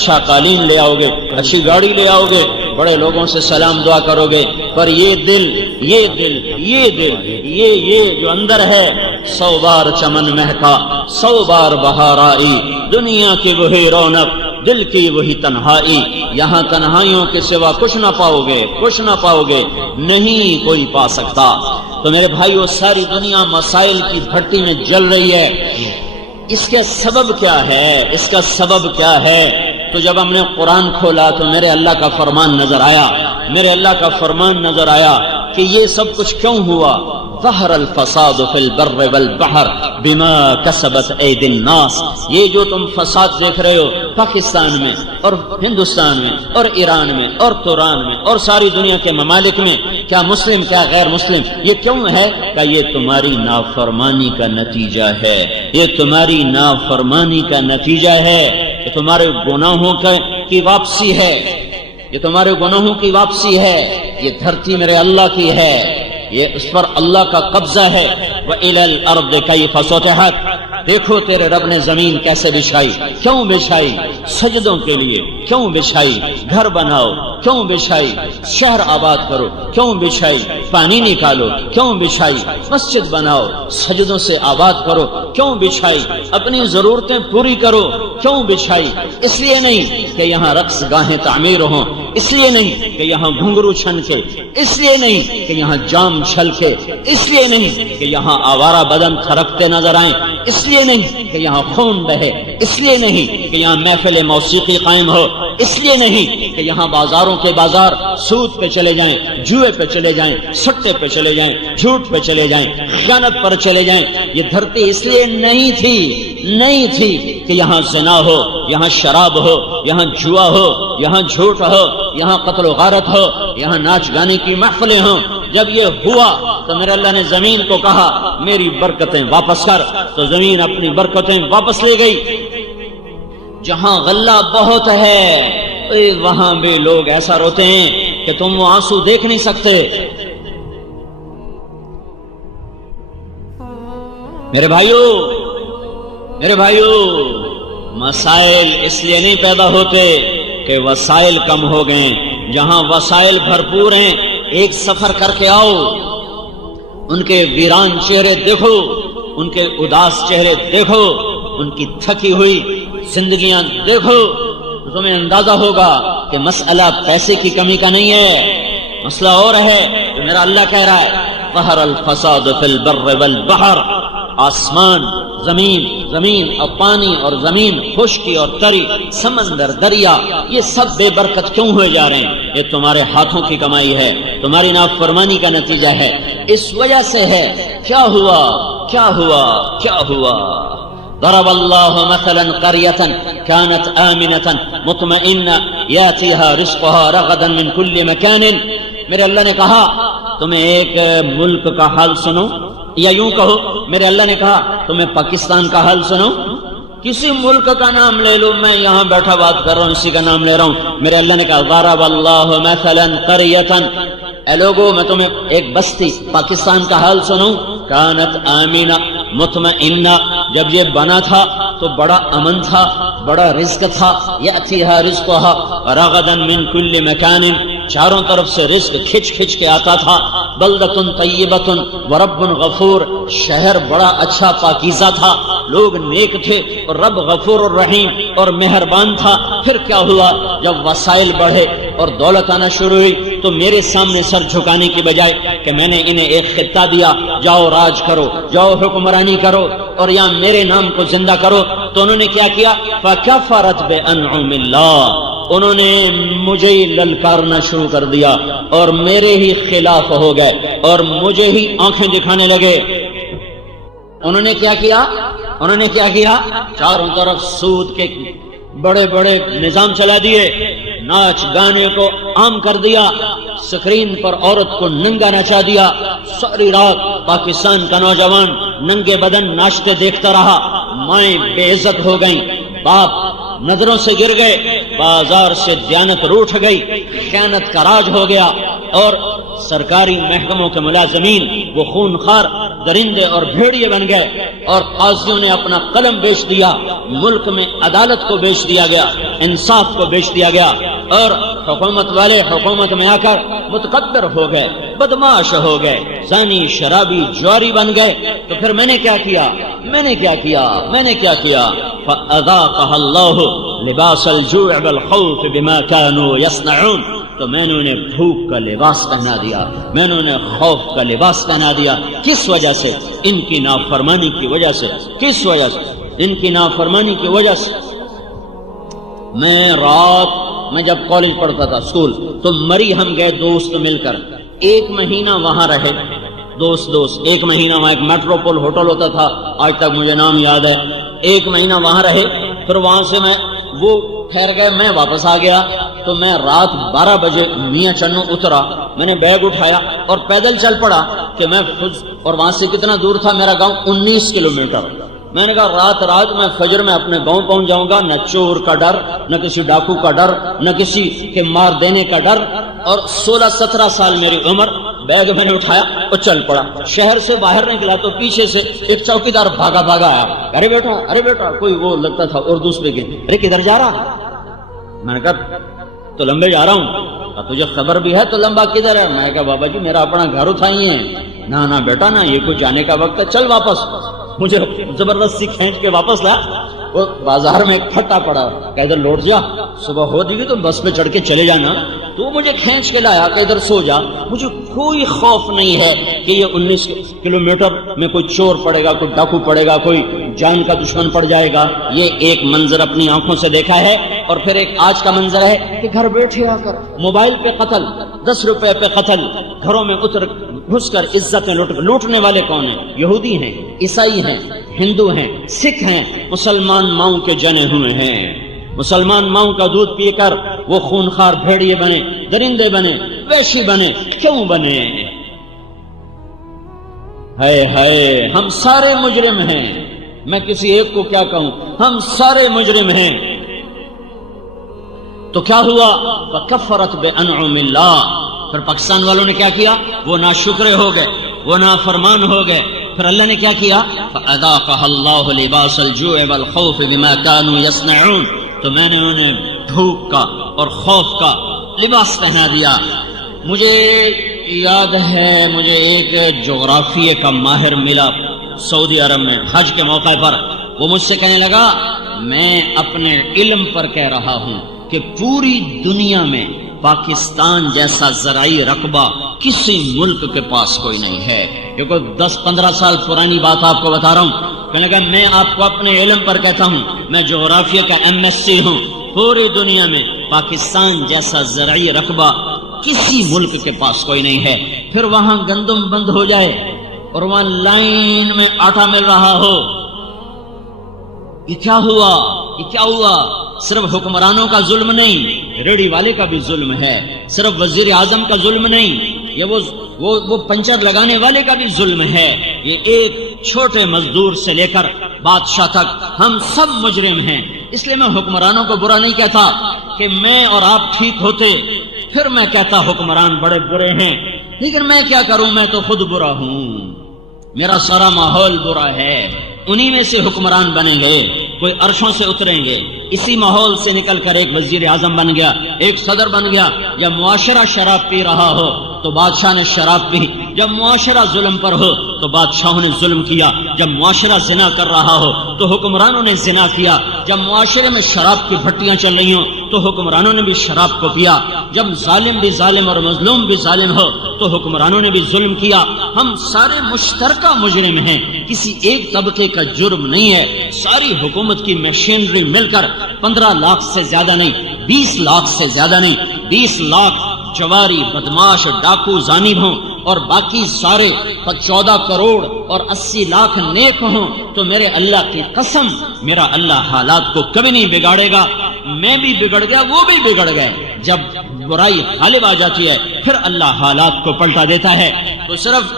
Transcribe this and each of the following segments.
اچھا قالین لے آؤ گے، اچھی گاڑی لے آؤ گے، بڑے لوگوں سے سلام دعا کرو گے، پر یہ دل جو اندر ہے 100 بار چمن مہکا 100 بار بہار آئی، دنیا کی وہی رونق دل کی وہی تنہائی، یہاں تنہائیوں کے سوا کچھ نہ پاؤ گے، نہیں کوئی پا سکتا۔ تو میرے بھائیو، ساری دنیا مسائل کی بھٹی میں جل رہی ہے، اس کا سبب کیا ہے؟ تو جب ہم نے قرآن کھولا تو میرے اللہ کا فرمان نظر آیا کہ یہ سب کچھ کیوں ہوا؟ ظہر الفساد فی البر والبحر بما کسبت ایدی الناس، یہ جو تم فساد دیکھ رہے ہو پاکستان میں اور ہندوستان میں اور ایران میں اور توران میں اور ساری دنیا کے ممالک میں، کیا مسلم کیا غیر مسلم، یہ کیوں ہے؟ کہ یہ تمہاری نافرمانی کا نتیجہ ہے، یہ تمہاری نافرمانی کا نتیجہ ہے، یہ تمہارے گناہوں کی واپسی ہے، یہ تمہارے گناہوں کی واپسی ہے، یہ دھرتی میرے اللہ کی ہے، یہ اس پر اللہ کا قبضہ ہے۔ وَإِلَى الْأَرْضِ كَيْفَ سُطِحَتْ، دیکھو تیرے رب نے زمین کیسے بچھائی، کیوں بچھائی؟ سجدوں کے لیے، کیوں بچھائی؟ گھر بناؤ، کیوں بچھائی؟ شہر آباد کرو، کیوں بچھائی؟ پانی نکالو، کیوں بچھائی؟ مسجد بناؤ، سجدوں سے آباد کرو، کیوں بچھائی؟ اپنی ضرورتیں پوری کرو، کیوں بچھائی؟ اس لیے نہیں کہ یہاں رقص گاہیں تعمیر ہوں، اس لیے نہیں کہ یہاں گھنگرو چھنکے، اس لیے نہیں کہ یہاں جام چھلکے، اس لیے نہیں کہ یہاں آوارہ بدن تھرکتے نظر آئیں، اس لیے نہیں کہ یہاں خون بہے، اس لیے نہیں کہ یہاں محفل موسیقی قائم ہو، اس لیے نہیں کہ یہاں بازاروں کے بازار سود پہ چلے جائیں، جوئے پہ چلے جائیں، سٹے پہ چلے جائیں، جھوٹ پہ چلے جائیں، خیانت پر چلے جائیں۔ یہ دھرتی اس لیے نہیں تھی کہ یہاں زنا ہو، یہاں شراب ہو، یہاں جوا ہو، یہاں جھوٹ ہو، یہاں قتل و غارت ہو، یہاں ناچ گانے کی محفلیں ہوں۔ جب یہ ہوا تو میرے اللہ نے زمین کو کہا میری برکتیں واپس کر، تو زمین اپنی برکتیں واپس لے گئی۔ جہاں غلہ بہت ہے وہاں بھی لوگ ایسا روتے ہیں کہ تم وہ آنسو دیکھ نہیں سکتے۔ میرے بھائیو، مسائل اس لیے نہیں پیدا ہوتے کہ وسائل کم ہو گئے، جہاں وسائل بھرپور ہیں ایک سفر کر کے آؤ، ان کے ویران چہرے دیکھو، ان کے اداس چہرے دیکھو، ان کی تھکی ہوئی زندگیاں دیکھو، تو تمہیں اندازہ ہوگا کہ مسئلہ پیسے کی کمی کا نہیں ہے، مسئلہ اور ہے جو میرا اللہ کہہ رہا ہے ظہر الفساد فی البر والبحر، آسمان، زمین اور پانی اور زمین، خشکی اور تری، سمندر، دریا، یہ سب بے برکت کیوں ہوئے جا رہے ہیں؟ یہ تمہارے ہاتھوں کی کمائی ہے، تمہاری نافرمانی کا نتیجہ ہے، اس وجہ سے ہے۔ کیا ہوا؟ ضرب اللہ مثلا قریة كانت آمنة مطمئنة يأتيها رزقها رغدا من كل مكان۔ میرے اللہ نے کہا تمہیں ایک ملک کا حال سنو، یا یوں کہو میرے اللہ نے کہا تمہیں پاکستان کا حال سنو، کسی ملک کا نام لے لو، میں یہاں بیٹھا بات کر رہا ہوں اسی کا نام لے رہا ہوں۔ میرے اللہ نے کہا ضرب اللہ مثلا قریة، اے لوگو میں تمہیں ایک بستی پاکستان کا حال سنوں، کانت آمینہ مطمئنہ، جب یہ بنا تھا تو بڑا امن تھا، بڑا رزق تھا، یأتیہا رزقہا رغدا من کل مکان، چاروں طرف سے رزق کھچ کے آتا تھا، بلدۃ طیبۃ ورب غفور، شہر بڑا اچھا پاکیزہ تھا، لوگ نیک تھے اور رب غفور الرحیم اور مہربان تھا۔ پھر کیا ہوا؟ جب وسائل بڑھے اور دولت آنا شروع ہوئی تو میرے سامنے سر جھکانے کی بجائے کہ میں نے انہیں ایک خطہ دیا، جاؤ راج کرو، جاؤ حکمرانی کرو اور یہاں میرے نام کو زندہ کرو، تو انہوں نے کیا کیا؟ فَكَفَرَتْ بِأَنْعُمِ اللَّهِ، انہوں نے مجھے ہی للکارنا شروع کر دیا اور میرے ہی خلاف ہو گئے اور مجھے ہی آنکھیں دکھانے لگے۔ انہوں نے کیا کیا؟ چاروں طرف سود کے بڑے بڑے نظام چلا دیے، ناچ گانے کو عام کر دیا، سکرین پر عورت کو ننگا نچا دیا، ساری رات پاکستان کا نوجوان ننگے بدن ناچتے دیکھتا رہا، مائیں بے عزت ہو گئیں، باپ نظروں سے گر گئے، بازار سے دیانت روٹھ گئی، خیانت کا راج ہو گیا، اور سرکاری محکموں کے ملازمین وہ خونخوار درندے اور بھیڑیے بن گئے، اور قاضیوں نے اپنا قلم بیچ دیا، ملک میں عدالت کو بیچ دیا گیا۔ انصاف کو بیچ دیا گیا، اور حکومت والے حکومت میں آ کر متکبر ہو گئے، بدماش ہو گئے، زانی شرابی جواری بن گئے۔ تو پھر میں نے کیا کیا؟ فَأَذَاقَهَا اللَّهُ لِبَاسَ الْجُوعِ وَالْخَوْفِ بِمَا كَانُوا يَصْنَعُونَ، تو میں نے انہیں بھوک کا لباس پہنا دیا، میں نے انہیں خوف کا لباس پہنا دیا۔ کس وجہ سے؟ ان کی نافرمانی کی وجہ سے۔ کس وجہ سے؟ ان کی نافرمانی کی وجہ سے۔ میں جب کالج پڑھتا تھا اسکول، تو مری ہم گئے دوست مل کر، 1 مہینہ وہاں رہے، دوست 1 مہینہ وہاں، ایک میٹروپول ہوٹل ہوتا تھا، آج تک مجھے نام یاد ہے، 1 مہینہ وہاں رہے۔ پھر وہاں سے وہ ٹھہر گئے، میں واپس آ گیا۔ تو میں رات 12 بجے میاں چنو اترا، میں نے بیگ اٹھایا اور پیدل چل پڑا کہ اور وہاں سے کتنا دور تھا میرا گاؤں؟ 19 کلومیٹر۔ میں نے کہا رات میں فجر میں اپنے گاؤں پہنچ جاؤں گا، نہ چور کا ڈر، نہ کسی ڈاکو کا ڈر، نہ کسی کے مار دینے کا ڈر۔ اور 16-17 سال میری عمر، بیگ میں نے اٹھایا اور چل پڑا۔ شہر سے باہر نکلا تو پیچھے سے ایک چوکیدار بھاگا آیا، ارے بیٹا، کوئی وہ لگتا تھا اردو اسپیکنگ، ارے کدھر جا رہا؟ میں نے کہا تو لمبے جا رہا ہوں۔ تجھے خبر بھی ہے تو لمبا کدھر ہے؟ میں نے کہا بابا جی میرا اپنا گھر اٹھائی ہے۔ نہ بیٹا نہ، یہ کوئی جانے کا وقت ہے، چل واپس۔ مجھے زبردستی کھینچ کے واپس لا۔ وہ بازار میں ایک پھٹا پڑا، کہ ادھر لوٹ جا، صبح ہو جائے گی تو بس پہ چڑھ کے چلے جانا۔ تو مجھے کھینچ کے لایا کہ ادھر سو جا۔ مجھے کوئی خوف نہیں ہے کہ یہ 19 کلومیٹر میں کوئی چور پڑے گا، کوئی ڈاکو پڑے گا، کوئی جان کا دشمن پڑ جائے گا۔ یہ ایک منظر اپنی آنکھوں سے دیکھا ہے۔ اور پھر ایک آج کا منظر ہے کہ گھر بیٹھے آ کر موبائل پہ قتل، 10 روپے پہ قتل، گھروں میں گھس کر عزتیں لوٹنے والے کون ہیں؟ یہودی ہیں، عیسائی ہیں، ہندو ہیں، سکھ ہیں، مسلمان ماؤں کے جنے ہوئے ہیں۔ مسلمان ماؤں کا دودھ پی کر وہ خونخوار بھیڑیے بنے، درندے بنے، وحشی بنے۔ کیوں بنے؟ ہائے ہم سارے مجرم ہیں۔ میں کسی ایک کو کیا کہوں، ہم سارے مجرم ہیں۔ تو کیا ہوا؟ فَكَفَّرَتْ بِأَنْعُمِ اللَّهِ، پھر پاکستان والوں نے کیا کیا؟ وہ ناشکرے ہو گئے، وہ نافرمان ہو گئے۔ پھر اللہ نے کیا کیا؟ فَأَذَاقَهَا اللَّهُ لِبَاسَ الْجُوعِ وَالْخَوْفِ بِمَا كَانُوا يَصْنَعُونَ، تو میں نے انہیں بھوک کا اور خوف کا لباس پہنا دیا۔ مجھے یاد ہے، مجھے ایک جغرافیے کا ماہر ملا سعودی عرب میں حج کے موقع پر۔ وہ مجھ سے کہنے لگا، میں اپنے علم پر کہہ رہا ہوں کہ پوری دنیا میں پاکستان جیسا زرعی رقبہ کسی ملک کے پاس کوئی نہیں ہے۔ یہ کوئی 10-15 سال پرانی بات آپ کو بتا رہا ہوں۔ کہنے لگا میں آپ کو اپنے علم پر کہتا ہوں، میں جغرافیہ کا MSc ہوں، پوری دنیا میں پاکستان جیسا زرعی رقبہ کسی ملک کے پاس کوئی نہیں ہے۔ پھر وہاں گندم بند ہو جائے اور وہاں لائن میں آٹا مل رہا ہو، یہ کیا ہوا؟ صرف حکمرانوں کا ظلم نہیں، ریڑھی والے کا بھی ظلم ہے۔ صرف وزیر اعظم کا ظلم نہیں، یہ وہ پنچر لگانے والے کا بھی ظلم ہے۔ یہ ایک چھوٹے مزدور سے لے کر بادشاہ تک ہم سب مجرم ہیں۔ اس لیے میں حکمرانوں کو برا نہیں کہتا کہ میں اور آپ ٹھیک ہوتے پھر میں کہتا حکمران بڑے برے ہیں، لیکن میں کیا کروں، میں تو خود برا ہوں، میرا سارا ماحول برا ہے۔ انہی میں سے حکمران بنیں گے، کوئی عرشوں سے اتریں گے، اسی ماحول سے نکل کر ایک وزیر اعظم بن گیا، ایک صدر بن گیا۔ جب معاشرہ شراب پی رہا ہو تو بادشاہ نے شراب پی، جب معاشرہ ظلم پر ہو تو بادشاہوں نے ظلم کیا، جب معاشرہ زنا کر رہا ہو تو حکمرانوں نے زنا کیا، جب معاشرے میں شراب کی بھٹیاں چل رہی ہوں تو حکمرانوں نے بھی شراب کو پیا، جب ظالم بھی ظالم اور مظلوم بھی ظالم ہو تو حکمرانوں نے بھی ظلم کیا۔ ہم سارے مشترکہ مجرم ہیں، کسی ایک طبقے کا جرم نہیں ہے۔ ساری حکومت کی مشینری مل کر 15 لاکھ سے زیادہ نہیں، 20 لاکھ سے زیادہ نہیں، 20 لاکھ چواری، بدماش، ڈاکو، زانی ہوں اور باقی سارے 14 کروڑ اور 80 لاکھ نیک ہوں تو میرے اللہ کی قسم، میرا اللہ حالات کو کبھی نہیں بگاڑے گا۔ میں بھی بگڑ گیا، وہ بھی بگڑ گئے۔ جب برائی غالب آ جاتی ہے پھر اللہ حالات کو پلٹا دیتا ہے۔ تو صرف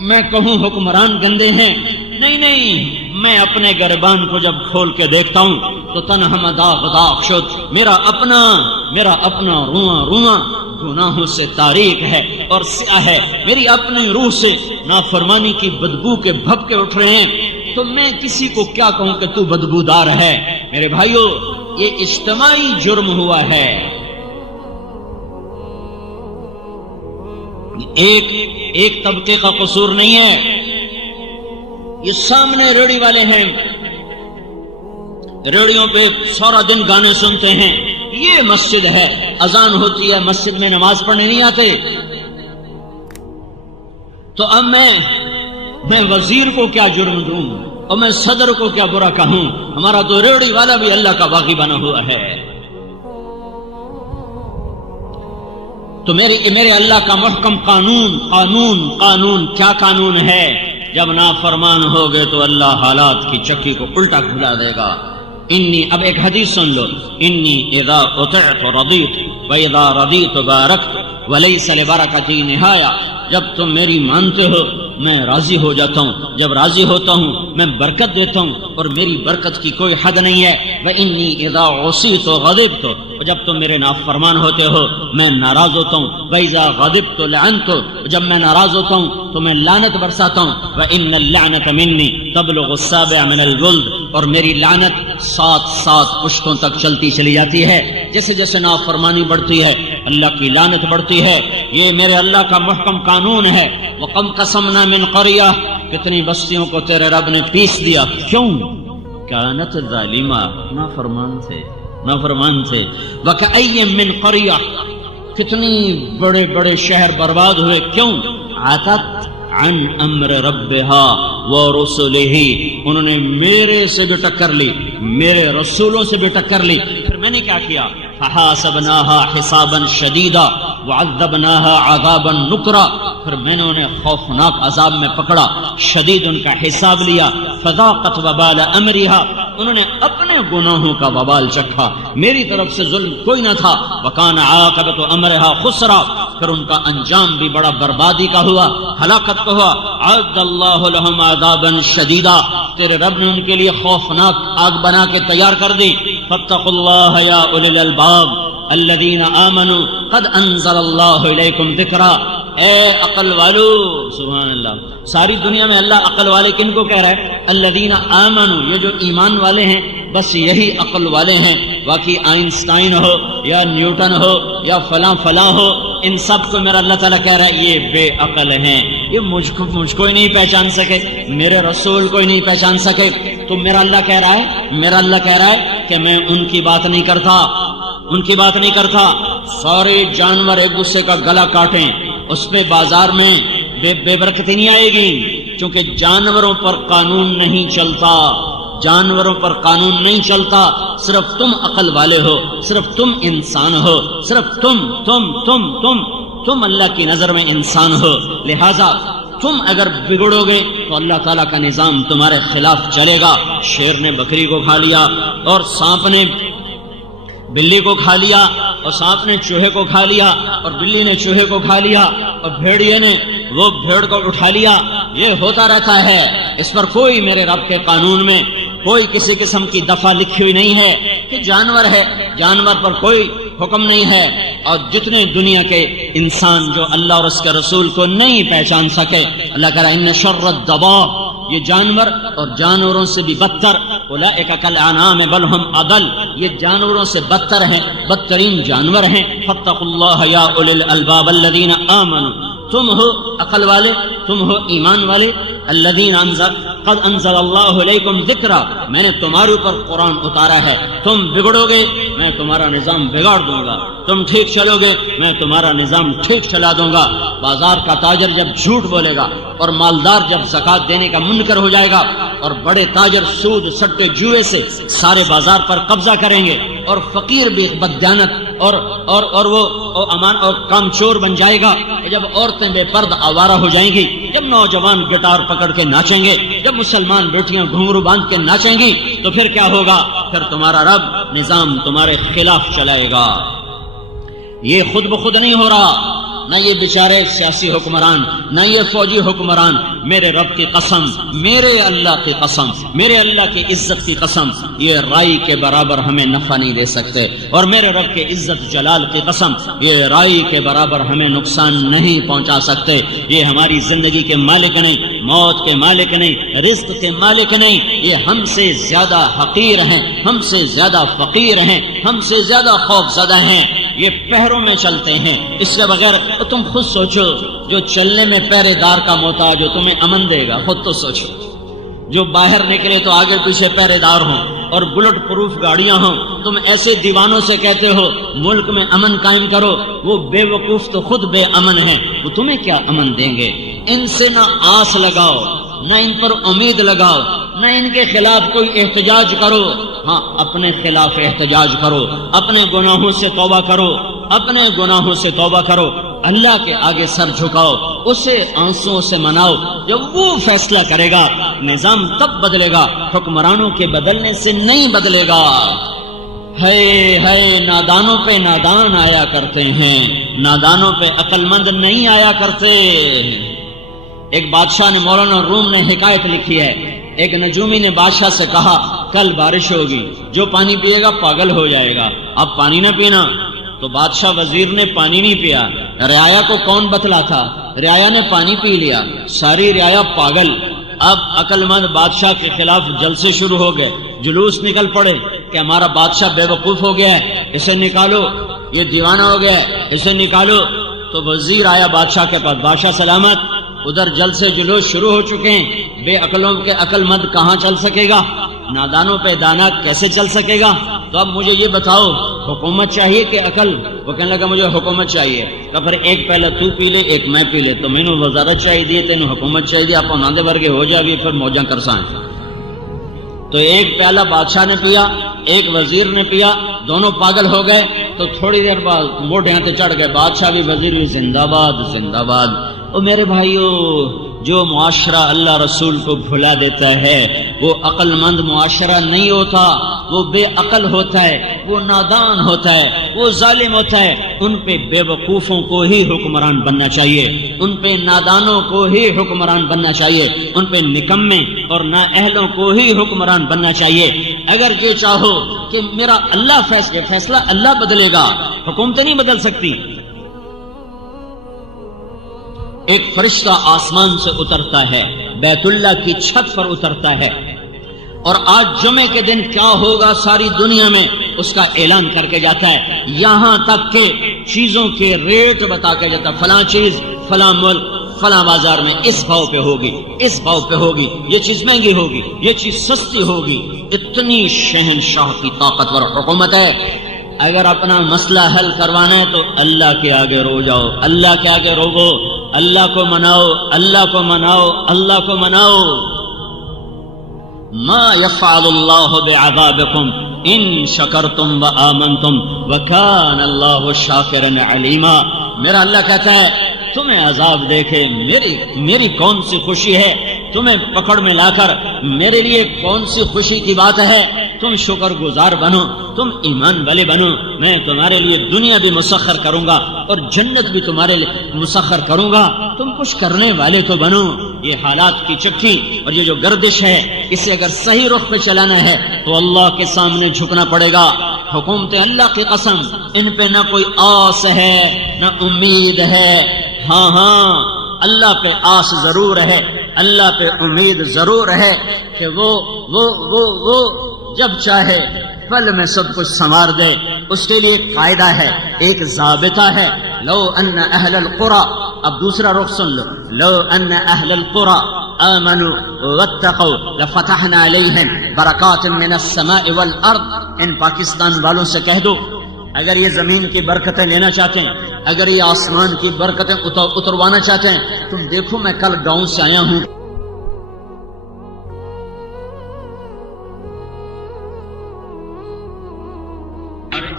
میں کہوں حکمران گندے ہیں، نہیں، میں اپنے گریبان کو جب کھول کے دیکھتا ہوں تو تنہا داغ شد، میرا اپنا رواں گناہوں سے تاریک ہے اور سیاہ ہے، میری اپنی روح سے نافرمانی کی بدبو کے بھپکے اٹھ رہے ہیں۔ تو میں کسی کو کیا کہوں کہ تو بدبودار ہے؟ میرے بھائیو، یہ اجتماعی جرم ہوا ہے. ایک طبقے کا قصور نہیں ہے. یہ سامنے ریڑھی والے ہیں، ریڑھیوں پہ سارا دن گانے سنتے ہیں. یہ مسجد ہے، اذان ہوتی ہے، مسجد میں نماز پڑھنے نہیں آتے. تو اب میں وزیر کو کیا جرم دوں اور میں صدر کو کیا برا کہوں؟ ہمارا تو ریڑھی والا بھی اللہ کا باغی بنا ہوا ہے. تو میرے اللہ کا محکم قانون کیا قانون ہے؟ جب نافرمان ہوگے تو اللہ حالات کی چکی کو الٹا کھلا دے گا. اب ایک حدیث سن لو. انی اذا اطعت رضیت واذا رضیت بارکت ولیس لبرکتی نہایا. جب تم میری مانتے ہو میں راضی ہو جاتا ہوں، جب راضی ہوتا ہوں میں برکت دیتا ہوں اور میری برکت کی کوئی حد نہیں ہے. وانی اذا عصیت غضبت، اور جب تم میرے نافرمان ہوتے ہو میں ناراض ہوتا ہوں. واذا غضبت لعنت، جب میں ناراض ہوتا ہوں تو میں لعنت برساتا ہوں. وان اللعنۃ منی تبلغ السابع من الجلد، اور میری لعنت 7 پشتوں تک چلتی چلی جاتی ہے. جیسے جیسے نافرمانی بڑھتی ہے اللہ کی لعنت بڑھتی ہے. یہ میرے اللہ کا محکم قانون ہے. وَقَمْ قَسَمْنَا مِنْ قَرْيَةٍ، کتنی بستیوں کو تیرے رب نے پیس دیا. کیوں؟ كانت ظالمہ، نافرمان تھے. وَكَأَيٍّ مِّنْ قَرْيَةٍ، کتنی بڑے بڑے شہر برباد ہوئے. کیوں؟ عَتَتْ عن امر ربها ورسله، انہوں نے میرے سے بھی ٹکر لی، میرے رسولوں سے بھی ٹکر لی. پھر میں نے کیا کیا؟ فحاسبناها حسابا شدیدا وعذبناها عذابا نکرا، پھر میں نے انہیں خوفناک عذاب میں پکڑا، شدید ان کا حساب لیا. فذاقت وبال امرها، انہوں نے اپنے گناہوں کا وبال چکھا، میری طرف سے ظلم کوئی نہ تھا. وکان عاقبۃ امرها خسرا، پھر ان کا انجام بھی بڑا بربادی کا ہوا، ہلاکت کا ہوا. عد اللہ لهم عذابا شدیدا، تیرے رب نے ان کے لیے خوفناک آگ بنا کے تیار کر دی. فاتقوا اللہ یا اولی الالباب الذین آمنوا قد انزل اللہ الیکم ذکرا. اے عقل والو، سبحان اللہ، ساری دنیا میں اللہ عقل والے کن کو کہہ رہا ہے؟ الذین آمنوا، یہ جو ایمان والے ہیں بس یہی عقل والے ہیں. باقی آئنسٹائن ہو یا نیوٹن ہو یا فلاں ہو، ان سب کو میرا اللہ تعالیٰ کہہ رہا ہے یہ بے عقل ہیں، یہ مجھ کو ہی نہیں پہچان سکے، میرے رسول کو ہی نہیں پہچان سکے. تو میرا اللہ کہہ رہا ہے کہ میں ان کی بات نہیں کرتا. سارے جانور ایک دوسرے کا گلا کاٹیں، اس پہ بازار میں بے برکتی نہیں آئے گی، چونکہ جانوروں پر قانون نہیں چلتا. صرف تم عقل والے ہو، صرف تم انسان ہو، صرف تم اللہ کی نظر میں انسان ہو. لہذا تم اگر بگڑو گے تو اللہ تعالیٰ کا نظام تمہارے خلاف چلے گا. شیر نے بکری کو کھا لیا اور سانپ نے بلی کو کھا لیا اور سانپ نے چوہے کو کھا لیا اور بلی نے چوہے کو کھا لیا اور بھیڑیے نے وہ بھیڑ کو اٹھا لیا. یہ ہوتا رہتا ہے. اس پر کوئی میرے رب کے قانون میں کوئی کسی قسم کی دفعہ لکھی ہوئی نہیں ہے کہ جانور ہے، جانور پر کوئی حکم نہیں ہے. اور جتنے دنیا کے انسان جو اللہ اور اس کے رسول کو نہیں پہچان سکے، اللہ کہہ رہا ہے ان شر الدواب، یہ جانور اور جانوروں سے بھی بدتر. اولئک کالانعام بل هم اضل، یہ جانوروں سے بدتر ہیں، بدترین جانور ہیں. فاتقوا اللہ یا اولی الالباب الذین آمنوا، تم ہو عقل والے، تم ہو ایمان والے. الذین قد انزل اللہ علیکم ذکرا، میں نے تمہارے اوپر قرآن اتارا ہے. تم بگڑو گے میں تمہارا نظام بگاڑ دوں گا، تم ٹھیک چلو گے میں تمہارا نظام ٹھیک چلا دوں گا. بازار کا تاجر جب جھوٹ بولے گا اور مالدار جب زکوٰۃ دینے کا منکر ہو جائے گا اور بڑے تاجر سود سٹے جوئے سے سارے بازار پر قبضہ کریں گے اور فقیر بھی بددیانت اور وہ امان اور کام چور بن جائے گا، جب عورتیں بے پرد آوارہ ہو جائیں گی، جب نوجوان گٹار پکڑ کے ناچیں گے، جب مسلمان بیٹیاں گھنگرو باندھ کے ناچیں گی، تو پھر کیا ہوگا؟ پھر تمہارا رب نظام تمہارے خلاف چلائے گا. یہ خود بخود نہیں ہو رہا، نہ یہ بیچارے سیاسی حکمران، نہ یہ فوجی حکمران، میرے رب کی قسم، میرے اللہ کی قسم، میرے اللہ کی عزت کی قسم، یہ رائی کے برابر ہمیں نفع نہیں دے سکتے، اور میرے رب کے عزت جلال کی قسم، یہ رائی کے برابر ہمیں نقصان نہیں پہنچا سکتے۔ یہ ہماری زندگی کے مالک نہیں، موت کے مالک نہیں، رزق کے مالک نہیں، یہ ہم سے زیادہ حقیر ہیں، ہم سے زیادہ فقیر ہیں، ہم سے زیادہ خوف زدہ ہیں۔ یہ پہروں میں چلتے ہیں، اس سے بغیر تم خود سوچو، جو چلنے میں پہرے دار کا محتاج ہو تمہیں امن دے گا؟ خود تو سوچو۔ جو باہر نکلے تو آگے پیچھے پہرے دار ہوں اور بلٹ پروف گاڑیاں ہوں، تم ایسے دیوانوں سے کہتے ہو ملک میں امن قائم کرو، وہ بے وقوف تو خود بے امن ہیں، وہ تمہیں کیا امن دیں گے؟ ان سے نہ آس لگاؤ، نہ ان پر امید لگاؤ، نہ ان کے خلاف کوئی احتجاج کرو۔ ہاں، اپنے خلاف احتجاج کرو، اپنے گناہوں سے توبہ کرو، اپنے گناہوں سے توبہ کرو، اللہ کے آگے سر جھکاؤ، اسے آنسوؤں سے مناؤ۔ جب وہ فیصلہ کرے گا نظام تب بدلے گا، حکمرانوں کے بدلنے سے نہیں بدلے گا۔ ہے نادانوں پہ نادان آیا کرتے ہیں، نادانوں پہ عقل مند نہیں آیا کرتے۔ ایک بادشاہ نے، مولانا روم نے حکایت لکھی ہے، ایک نجومی نے بادشاہ سے کہا کل بارش ہوگی، جو پانی پیے گا پاگل ہو جائے گا، اب پانی نہ پینا۔ تو بادشاہ وزیر نے پانی نہیں پیا، رعایا کو کون بتلا تھا؟ رعایا نے پانی پی لیا، ساری رعایا پاگل۔ اب عقل مند بادشاہ کے خلاف جلسے شروع ہو گئے، جلوس نکل پڑے کہ ہمارا بادشاہ بے وقوف ہو گیا ہے، اسے نکالو، یہ دیوانہ ہو گیا ہے، اسے نکالو۔ تو وزیر آیا بادشاہ کے پاس، بادشاہ سلامت، ادھر جلسے جلوس شروع ہو چکے ہیں، بے عقلوں کے عقل مند کہاں چل سکے گا، نادانوں پہ دانا کیسے چل سکے گا؟ تو اب مجھے یہ بتاؤ، حکومت چاہیے کہ عقل؟ وہ کہنے لگا مجھے حکومت چاہیے۔ کہ پھر ایک پہلے تو پی لے، ایک میں پی لے، تو میں نے وزارت چاہیے، تین حکومت چاہیے، آپ ناندے ورگے ہو جائے پھر موجاں کرسان۔ تو ایک پیالہ بادشاہ نے پیا، ایک وزیر نے پیا، دونوں پاگل ہو گئے۔ تو تھوڑی دیر بعد موٹے ہاتھ چڑھ گئے، بادشاہ بھی وزیر بھی، زندہ باد زندہ باد۔ او میرے بھائیو، جو معاشرہ اللہ رسول کو بھلا دیتا ہے وہ عقل مند معاشرہ نہیں ہوتا، وہ بے عقل ہوتا ہے، وہ نادان ہوتا ہے، وہ ظالم ہوتا ہے۔ ان پہ بے وقوفوں کو ہی حکمران بننا چاہیے، ان پہ نادانوں کو ہی حکمران بننا چاہیے، ان پہ نکمے اور نااہلوں کو ہی حکمران بننا چاہیے۔ اگر یہ چاہو کہ میرا اللہ فیصلہ اللہ بدلے گا، حکومتیں نہیں بدل سکتی۔ ایک فرشتہ آسمان سے اترتا ہے، بیت اللہ کی چھت پر اترتا ہے، اور آج جمعے کے دن کیا ہوگا ساری دنیا میں اس کا اعلان کر کے جاتا ہے، یہاں تک کہ چیزوں کے ریٹ بتا کے جاتا ہے، فلاں چیز فلاں ملک فلاں بازار میں اس بھاؤ پہ ہوگی، اس بھاؤ پہ ہوگی، یہ چیز مہنگی ہوگی، یہ چیز سستی ہوگی۔ اتنی شہنشاہ کی طاقتور حکومت ہے۔ اگر اپنا مسئلہ حل کروانا ہے تو اللہ کے آگے رو جاؤ، اللہ کے آگے روگو، اللہ کو مناؤ، اللہ کو مناؤ، اللہ کو مناؤ۔ ما يفعل اللہ بعذابکم ان شکرتم وآمنتم وکان اللہ شاکرا علیما۔ میرا اللہ کہتا ہے تمہیں عذاب دیکھے میری کون سی خوشی ہے، تمہیں پکڑ میں لا کر میرے لیے کون سی خوشی کی بات ہے؟ تم شکر گزار بنو، تم ایمان والے بنو، میں تمہارے لیے دنیا بھی مسخر کروں گا اور جنت بھی تمہارے لیے مسخر کروں گا، تم کچھ کرنے والے تو بنو۔ یہ حالات کی چکی اور یہ جو گردش ہے، اسے اگر صحیح رخ پہ چلانا ہے تو اللہ کے سامنے جھکنا پڑے گا۔ حکومتیں اللہ کی قسم ان پہ نہ کوئی آس ہے نہ امید ہے۔ ہاں اللہ پہ آس ضرور ہے، اللہ پہ امید ضرور ہے کہ وہ جب چاہے پل میں سب کچھ سنوار دے۔ اس کے لیے قاعدہ ہے، ایک ضابطہ ہے، لو ان اہل القرى، اب دوسرا رخ سن لو، لو ان اہل القرى آمنوا واتقوا لفتحنا علیہم برکات من السماء والارض۔ ان پاکستان والوں سے کہہ دو اگر یہ زمین کی برکتیں لینا چاہتے ہیں، اگر یہ آسمان کی برکتیں اتروانا چاہتے ہیں، تم دیکھو میں کل گاؤں سے آیا ہوں،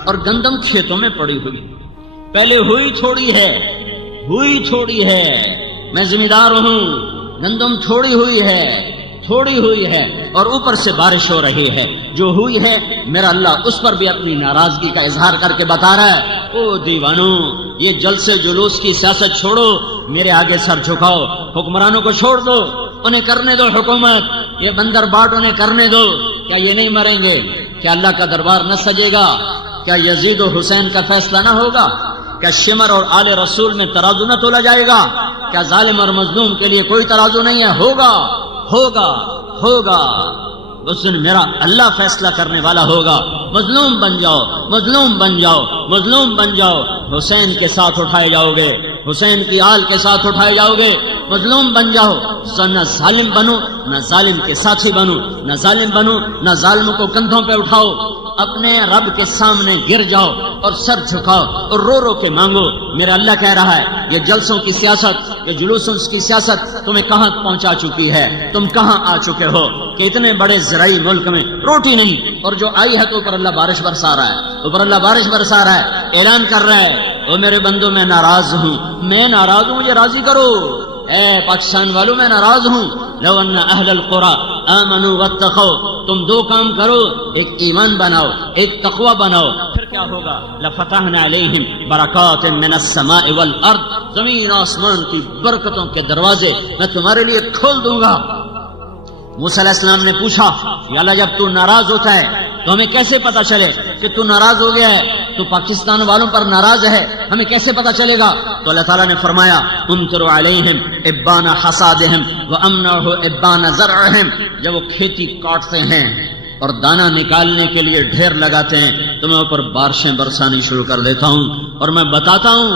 اور گندم کھیتوں میں پڑی ہوئی، پہلے ہوئی تھوڑی ہے، میں ذمہ دار ہوں، گندم تھوڑی ہوئی ہے اور اوپر سے بارش ہو رہی ہے، جو ہوئی ہے میرا اللہ اس پر بھی اپنی ناراضگی کا اظہار کر کے بتا رہا ہے، او دیوانو یہ جلسے جلوس کی سیاست چھوڑو، میرے آگے سر جھکاؤ، حکمرانوں کو چھوڑ دو، انہیں کرنے دو حکومت، یہ بندر باٹ انہیں کرنے دو۔ کیا یہ نہیں مریں گے؟ کیا اللہ کا دربار نہ سجے گا؟ کیا یزید و حسین کا فیصلہ نہ ہوگا؟ کیا شمر اور آل رسول میں ترازو نہ تولا جائے گا؟ کیا ظالم اور مظلوم کے لیے کوئی ترازو نہیں ہے؟ ہوگا ہوگا ہوگا، اس دن میرا اللہ فیصلہ کرنے والا ہوگا۔ مظلوم بن جاؤ، مظلوم بن جاؤ، مظلوم بن جاؤ، حسین کے ساتھ اٹھائے جاؤ گے، حسین کی آل کے ساتھ اٹھائے جاؤ گے۔ مظلوم بن جاؤ، نہ ظالم بنو، نہ ظالم کے ساتھی بنو، نہ ظالم بنو، نہ ظالم کو کندھوں پہ اٹھاؤ، اپنے رب کے سامنے گر جاؤ اور سر جھکاؤ اور رو رو کے مانگو۔ میرا اللہ کہہ رہا ہے یہ جلسوں کی سیاست، یہ جلوسوں کی سیاست تمہیں کہاں پہنچا چکی ہے؟ تم کہاں آ چکے ہو کہ اتنے بڑے زرعی ملک میں روٹی نہیں، اور جو آئی ہے تو اوپر اللہ بارش برسا رہا ہے، اوپر اللہ بارش برسا رہا ہے، اعلان کر رہا ہے او میرے بندو میں ناراض ہوں، میں ناراض ہوں، مجھے راضی کرو۔ اے پاکستان والوں میں ناراض ہوں۔ لو ان اہل القرى آمنوا واتقوا، تم دو کام کرو، ایک ایمان بناؤ، ایک تقوی بناؤ، پھر کیا ہوگا؟ لفتحنا علیہم برکات من السماء والارض، زمین آسمان کی برکتوں کے دروازے میں تمہارے لیے کھول دوں گا۔ موسیٰ علیہ السلام نے پوچھا یا اللہ جب تو ناراض ہوتا ہے تو ہمیں کیسے پتا چلے کہ تو ناراض ہو گیا ہے، تو پاکستان والوں پر ناراض ہے، ہمیں کیسے پتا چلے گا؟ تو اللہ تعالیٰ نے فرمایا امطر علیہم ابان حصادہم وامنعہ ابان زرعہم، جب وہ کھیتی کاٹتے ہیں اور دانہ نکالنے کے لیے ڈھیر لگاتے ہیں تو میں اوپر بارشیں برسانی شروع کر دیتا ہوں اور میں بتاتا ہوں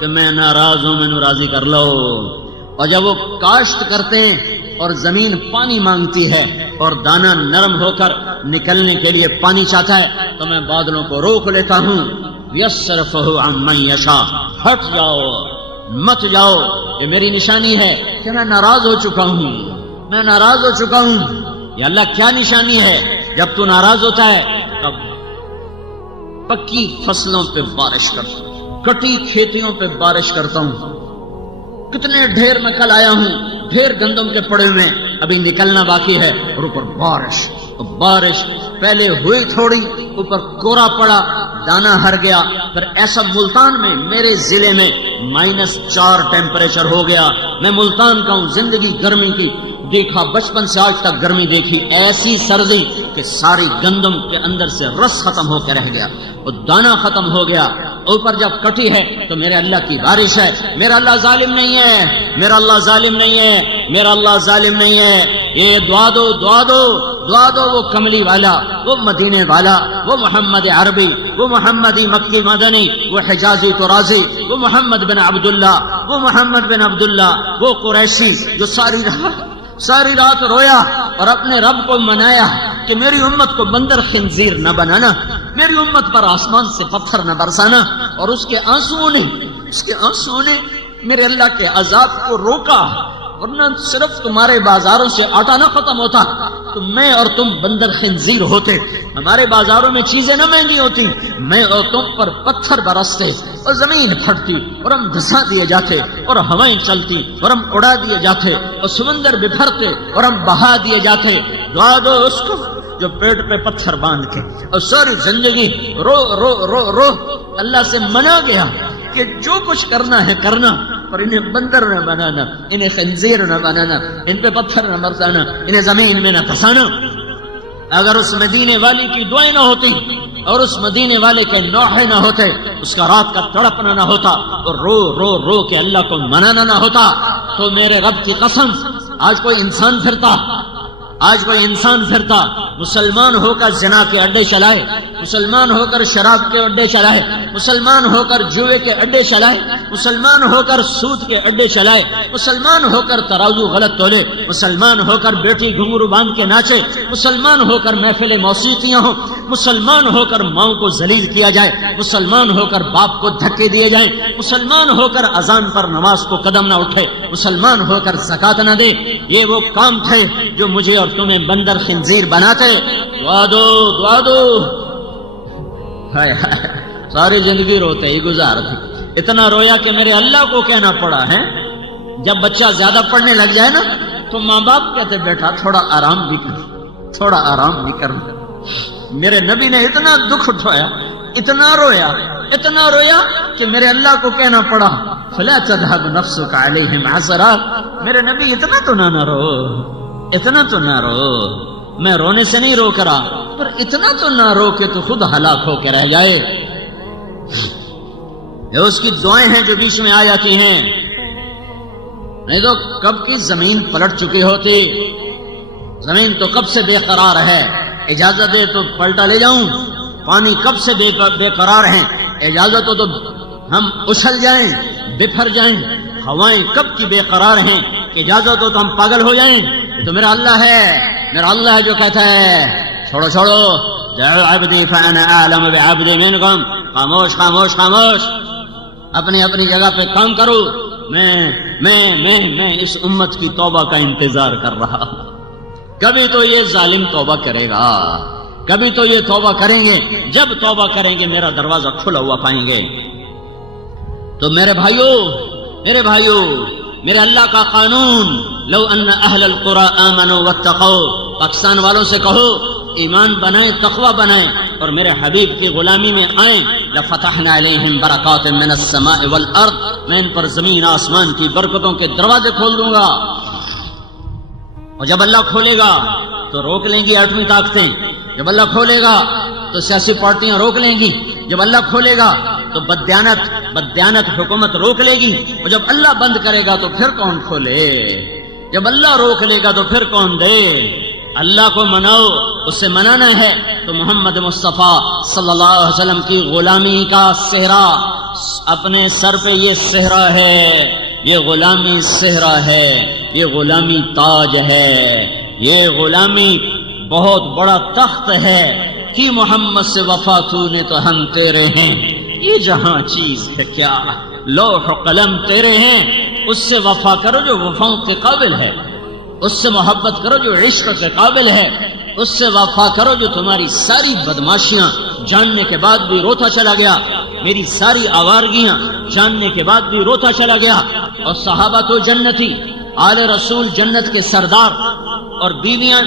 کہ میں ناراض ہوں، مینوں راضی کر لو۔ اور جب وہ کاشت کرتے ہیں اور زمین پانی مانگتی ہے اور دانہ نرم ہو کر نکلنے کے لیے پانی چاہتا ہے تو میں بادلوں کو روک لیتا ہوں۔ یصرفہ عن من یشاء، ہٹ جاؤ، مت جاؤ، یہ میری نشانی ہے کہ میں ناراض ہو چکا ہوں، میں ناراض ہو چکا ہوں۔ یا اللہ کیا نشانی ہے؟ جب تو ناراض ہوتا ہے تب پکی فصلوں پہ بارش کرتا ہوں، کٹی کھیتیوں پہ بارش کرتا ہوں، کتنے ڈھیر میں کل آیا ہوں، ڈھیر گندم کے پڑے ہوئے ابھی نکلنا باقی ہے، اور اوپر بارش، بارش پہلے ہوئی تھوڑی، اوپر کورا پڑا، دانا ہر گیا، پھر ایسا ملتان میں میرے ضلع میں -4 ٹیمپریچر ہو گیا۔ میں ملتان کا ہوں، زندگی گرمی کی دیکھا، بچپن سے آج تک گرمی دیکھی، ایسی سردی کہ ساری گندم کے اندر سے رس ختم ہو کے رہ گیا، وہ دانا ختم ہو گیا۔ اوپر جب کٹی ہے تو میرے اللہ کی بارش ہے۔ میرا اللہ ظالم نہیں ہے، میرا اللہ ظالم نہیں ہے، میرا اللہ ظالم نہیں ہے۔ یہ دعا دو، دعا دو، دعا دو، وہ کملی والا، وہ مدینے والا، وہ محمد عربی، وہ محمدی مکی مدنی، وہ حجازی ترازی، وہ محمد بن عبداللہ، وہ محمد بن عبداللہ، وہ قریشی جو ساری رات رویا اور اپنے رب کو منایا کہ میری امت کو بندر خنزیر نہ بنانا، میری امت پر آسمان سے پتھر نہ برسانا، اور اس کے آنسوؤں نے میرے اللہ کے عذاب کو روکا، ورنہ صرف تمہارے بازاروں سے آٹا نہ ختم ہوتا تو میں اور تم بندر خنزیر ہوتے، ہمارے بازاروں میں چیزیں نہ مہنگی ہوتی، میں اور تم پر پتھر برستے اور زمین پھٹتی اور ہم دھسا دیے جاتے اور ہوائیں چلتی اور ہم اڑا دیے جاتے اور سمندر بکھرتے اور ہم بہا دیے جاتے۔ دعا دو اس کو جو پیٹ پہ پتھر باندھ کے اور ساری زندگی رو رو رو رو اللہ سے منا گیا کہ جو کچھ کرنا ہے کرنا، پر انہیں بندر نہ بنانا، انہیں خنزیر نہ بنانا، ان پہ پتھر نہ برسانا، انہیں زمین میں نہ پھنسانا۔ اگر اس مدینے والی کی دعائیں نہ ہوتی اور اس مدینے والے کے نوحے نہ ہوتے، اس کا رات کا تڑپنا نہ ہوتا اور رو رو رو کے اللہ کو منانا نہ ہوتا، تو میرے رب کی قسم آج کوئی انسان پھرتا مسلمان ہو کر زنا کے اڈے چلائے، مسلمان ہو کر شراب کے اڈے چلائے، مسلمان ہو کر جوئے کے اڈے چلائے، مسلمان ہو کر سود کے اڈے چلائے، مسلمان ہو کر ترازو غلط تولے، مسلمان ہو کر بیٹی گھنگرو باندھ کے ناچے، مسلمان ہو کر محفل موسیقیاں ہوں، مسلمان ہو کر ماؤں کو ذلیل کیا جائے، مسلمان ہو کر باپ کو دھکے دیے جائیں، مسلمان ہو کر اذان پر نماز کو قدم نہ اٹھے، مسلمان ہو کر زکات نہ دے۔ یہ وہ کام تھے جو مجھے اور تمہیں بندر خنزیر بناتے۔ دعا دو، دعا دو۔ ساری زندگی روتے ہی گزارتے، اتنا رویا کہ میرے اللہ کو کہنا پڑا ہے۔ جب بچہ زیادہ پڑھنے لگ جائے نا تو ماں باپ کہتے بیٹا تھوڑا آرام بھی کر، تھوڑا آرام بھی کرنا۔ میرے نبی نے اتنا دکھ اٹھایا اتنا رویا کہ میرے اللہ کو کہنا پڑا فلا تذهب نفسك عليهم حسرات، میرے نبی اتنا تو نہ رو، میں رونے سے نہیں رو کرا، پر اتنا تو نہ رو کہ تو خود ہلاک ہو کے رہ جائے۔ یہ اس کی دعائیں ہیں جو بیچ میں آیا کی ہیں، نہیں تو کب کی زمین پلٹ چکی ہوتی، زمین تو کب سے بے قرار ہے، اجازت دے تو پلٹا لے جاؤں، پانی کب سے بے قرار ہیں، اجازت ہو تو ہم اچھل جائیں، بفر جائیں، ہوائیں کب کی بے قرار ہیں، اجازت ہو تو ہم پاگل ہو جائیں۔ یہ تو میرا اللہ ہے جو کہتا ہے چھوڑو دعوا عبدی فانا اعلم بعبدی منکم، خاموش، اپنی جگہ پہ کام کرو، میں اس امت کی توبہ کا انتظار کر رہا ہوں۔ کبھی تو یہ ظالم توبہ کرے گا، کبھی تو یہ توبہ کریں گے، جب توبہ کریں گے میرا دروازہ کھلا ہوا پائیں گے۔ تو میرے بھائیو، میرے اللہ کا قانون، لو ان اہل القرى آمنوا واتقوا، پاکستان والوں سے کہو ایمان بنائیں، تقوی بنائیں اور میرے حبیب کی غلامی میں آئیں، لفتحنا علیہم برکات من السماء والارض، میں ان پر زمین آسمان کی برکتوں کے دروازے کھول دوں گا۔ اور جب اللہ کھولے گا تو روک لیں گی ایٹمی طاقتیں، جب اللہ کھولے گا تو سیاسی پارٹیاں روک لیں گی، جب اللہ کھولے گا تو بددیانت حکومت روک لے گی، اور جب اللہ بند کرے گا تو پھر کون کھولے، جب اللہ روک لے گا تو پھر کون دے۔ اللہ کو مناؤ، اس سے منانا ہے تو محمد مصطفیٰ صلی اللہ علیہ وسلم کی غلامی کا صحرا اپنے سر پہ، یہ صحرا ہے، یہ غلامی صحرا ہے، یہ غلامی تاج ہے، یہ غلامی بہت بڑا تخت ہے کہ محمد سے وفا تو نے تو ہم تیرے ہیں، یہ جہاں چیز ہے کیا، لوح و قلم تیرے ہیں، اس سے وفا کرو جو وفاؤں کے قابل ہے، اس سے محبت کرو جو عشق کے قابل ہے، اس سے وفا کرو جو تمہاری ساری بدماشیاں جاننے کے بعد بھی روتا چلا گیا، میری ساری آوارگیاں جاننے کے بعد بھی روتا چلا گیا۔ اور صحابہ تو جنتی، آل رسول جنت کے سردار، اور بیویاں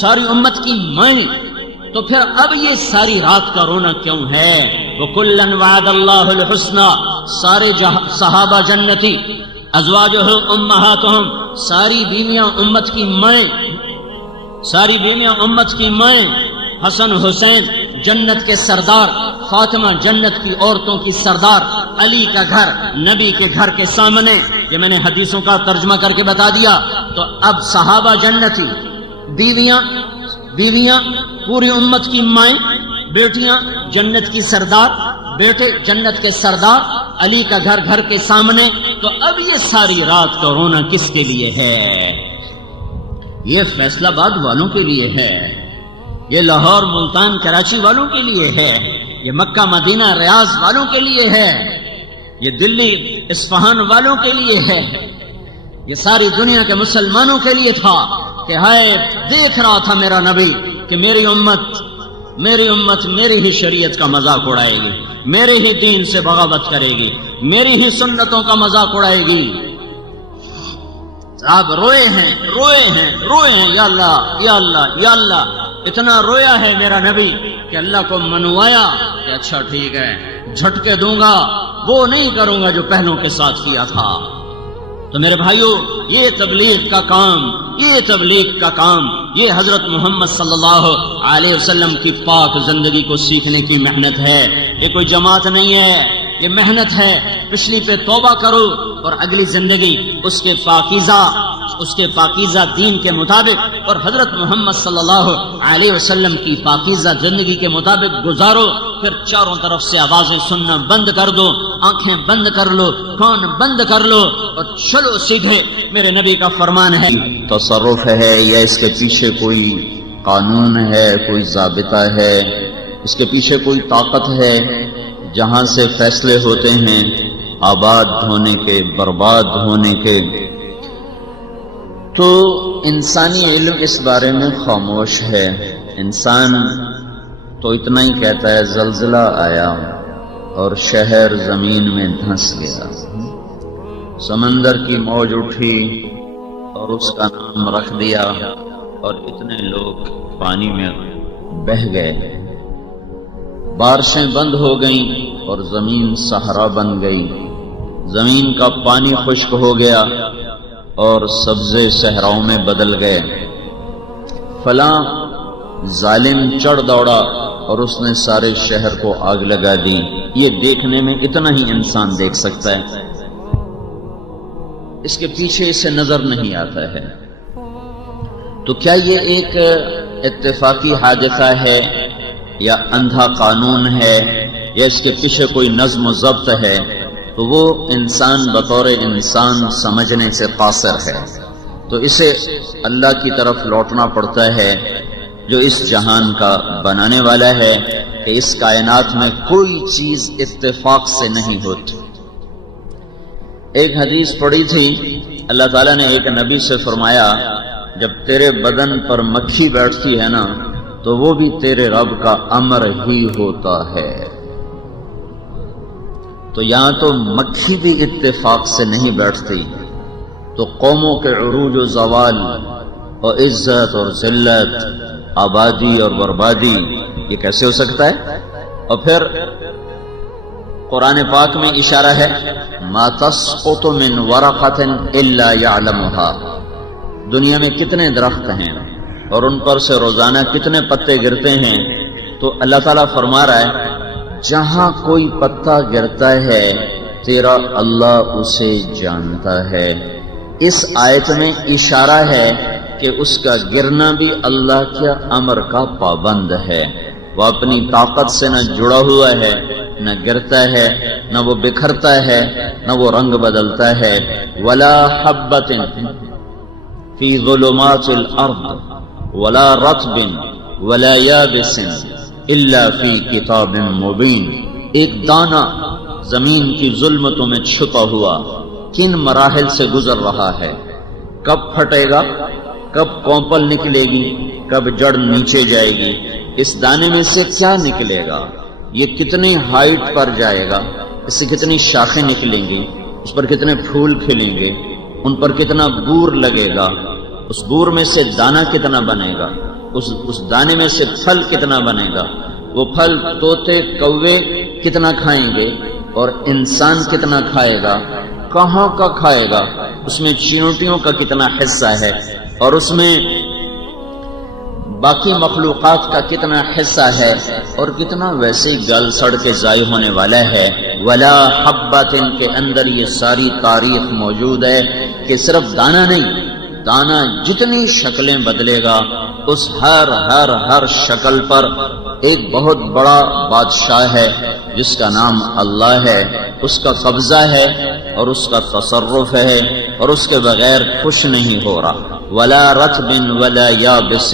ساری امت کی مائیں، تو پھر اب یہ ساری رات کا رونا کیوں ہے؟ وَكُلًّا وَعَدَ اللَّهُ الْحُسْنَى، سارے صحابہ جنتی، ازواجہ امہاتہم، ساری بیویاں امت کی مائیں، حسن حسین جنت کے سردار، فاطمہ جنت کی عورتوں کی سردار، علی کا گھر نبی کے گھر کے سامنے، یہ میں نے حدیثوں کا ترجمہ کر کے بتا دیا۔ تو اب صحابہ جنتی، بیویاں پوری امت کی مائیں، بیٹیاں جنت کی سردار، بیٹے جنت کے سردار، علی کا گھر کے سامنے، تو اب یہ ساری رات کا رونا کس کے لیے ہے؟ یہ فیصلہ آباد والوں کے لیے ہے، یہ لاہور ملتان کراچی والوں کے لیے ہے، یہ مکہ مدینہ ریاض والوں کے لیے ہے، یہ دلی اصفہان والوں کے لیے ہے، یہ ساری دنیا کے مسلمانوں کے لیے تھا کہ ہائے دیکھ رہا تھا میرا نبی کہ میری امت میری ہی شریعت کا مذاق اڑائے گی، میرے ہی دین سے بغاوت کرے گی، میری ہی سنتوں کا مذاق اڑائے گی۔ آپ روئے ہیں یا اللہ، اتنا رویا ہے میرا نبی کہ اللہ کو منوایا کہ اچھا ٹھیک ہے، جھٹکے دوں گا، وہ نہیں کروں گا جو پہلوں کے ساتھ کیا تھا۔ تو میرے بھائیو، یہ تبلیغ کا کام، یہ حضرت محمد صلی اللہ علیہ وسلم کی پاک زندگی کو سیکھنے کی محنت ہے، یہ کوئی جماعت نہیں ہے، یہ محنت ہے۔ پچھلی پہ توبہ کرو اور اگلی زندگی اس کے پاکیزہ دین کے مطابق اور حضرت محمد صلی اللہ علیہ وسلم کی پاکیزہ زندگی کے مطابق گزارو۔ پھر چاروں طرف سے آوازیں سننا بند کر دو، آنکھیں بند کر لو، کان بند کر لو اور چلو سیدھے میرے نبی کا فرمان ہے۔ تصرف ہے یا اس کے پیچھے کوئی قانون ہے، کوئی ضابطہ ہے، اس کے پیچھے کوئی طاقت ہے جہاں سے فیصلے ہوتے ہیں آباد ہونے کے، برباد ہونے کے، تو انسانی علم اس بارے میں خاموش ہے۔ انسان تو اتنا ہی کہتا ہے زلزلہ آیا اور شہر زمین میں دھنس گیا، سمندر کی موج اٹھی اور اس کا نام رکھ دیا اور اتنے لوگ پانی میں بہہ گئے۔ بارشیں بند ہو گئیں اور زمین صحرا بن گئی، زمین کا پانی خشک ہو گیا اور سبزے صحراؤں میں بدل گئے۔ فلاں ظالم چڑھ دوڑا اور اس نے سارے شہر کو آگ لگا دی۔ یہ دیکھنے میں اتنا ہی انسان دیکھ سکتا ہے، اس کے پیچھے اسے نظر نہیں آتا ہے۔ تو کیا یہ ایک اتفاقی حادثہ ہے یا اندھا قانون ہے یا اس کے پیچھے کوئی نظم و ضبط ہے؟ تو وہ انسان بطور انسان سمجھنے سے قاصر ہے۔ تو اسے اللہ کی طرف لوٹنا پڑتا ہے جو اس جہان کا بنانے والا ہے، کہ اس کائنات میں کوئی چیز اتفاق سے نہیں ہوتی۔ ایک حدیث پڑھی تھی، اللہ تعالیٰ نے ایک نبی سے فرمایا جب تیرے بدن پر مکھی بیٹھتی ہے نا تو وہ بھی تیرے رب کا امر ہی ہوتا ہے۔ تو یہاں تو مکھی بھی اتفاق سے نہیں بیٹھتی، تو قوموں کے عروج و زوال اور عزت اور ذلت، آبادی اور بربادی، یہ کیسے ہو سکتا ہے؟ اور پھر قرآن پاک میں اشارہ ہے ما تسقط من ورقۃ الا يعلمها، دنیا میں کتنے درخت ہیں اور ان پر سے روزانہ کتنے پتے گرتے ہیں، تو اللہ تعالیٰ فرما رہا ہے جہاں کوئی پتا گرتا ہے تیرا اللہ اسے جانتا ہے۔ اس آیت میں اشارہ ہے کہ اس کا گرنا بھی اللہ کے امر کا پابند ہے، وہ اپنی طاقت سے نہ جڑا ہوا ہے، نہ گرتا ہے، نہ وہ بکھرتا ہے، نہ وہ رنگ بدلتا ہے۔ ولا حبۃ فی ظلمات الارض ولا رطب ولا یابس الا فی کتاب مبین، ایک دانہ زمین کی ظلمتوں میں چھپا ہوا کن مراحل سے گزر رہا ہے، کب پھٹے گا، کب کونپل نکلے گی، کب جڑ نیچے جائے گی، اس دانے میں سے کیا نکلے گا، یہ کتنی ہائٹ پر جائے گا، اس سے کتنی شاخیں نکلیں گی، اس پر کتنے پھول کھلیں گے، ان پر کتنا بور لگے گا، اس بور میں سے دانہ کتنا بنے گا، اس دانے میں سے پھل کتنا بنے گا، وہ پھل طوطے کوے کتنا کھائیں گے اور انسان کتنا کھائے گا، کہاں کا کھائے گا، اس میں چینوٹیوں کا کتنا حصہ ہے اور اس میں باقی مخلوقات کا کتنا حصہ ہے اور کتنا ویسے ہی گل سڑ کے ضائع ہونے والا ہے۔ ولا حبۃ کے اندر یہ ساری تاریخ موجود ہے کہ صرف دانہ نہیں، دانہ جتنی شکلیں بدلے گا اس ہر شکل پر ایک بہت بڑا بادشاہ ہے جس کا نام اللہ ہے، اس کا قبضہ ہے اور اس کا تصرف ہے اور اس کے بغیر کچھ نہیں ہو رہا۔ ولا رطب ولا یابس،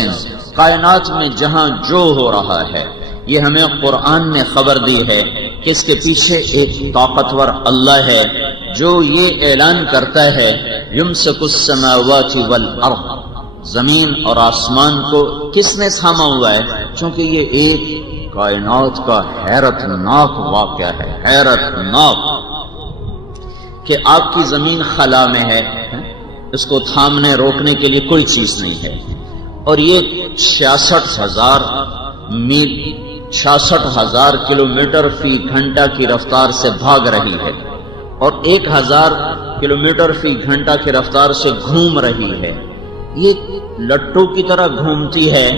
کائنات میں جہاں جو ہو رہا ہے یہ ہمیں قرآن نے خبر دی ہے کہ اس کے پیچھے ایک طاقتور اللہ ہے جو یہ اعلان کرتا ہے یمسک السماوات والارض، زمین اور آسمان کو کس نے تھاما ہوا ہے؟ چونکہ یہ ایک کائنات کا حیرت ناک واقعہ ہے، حیرت ناک کہ آپ کی زمین خلا میں ہے، اس کو تھامنے روکنے کے لیے کوئی چیز نہیں ہے، اور یہ 66,000 میل 66,000 کلومیٹر فی گھنٹہ کی رفتار سے بھاگ رہی ہے اور 1,000 کلومیٹر فی گھنٹہ کی رفتار سے گھوم رہی ہے۔ یہ لٹو کی طرح گھومتی ہے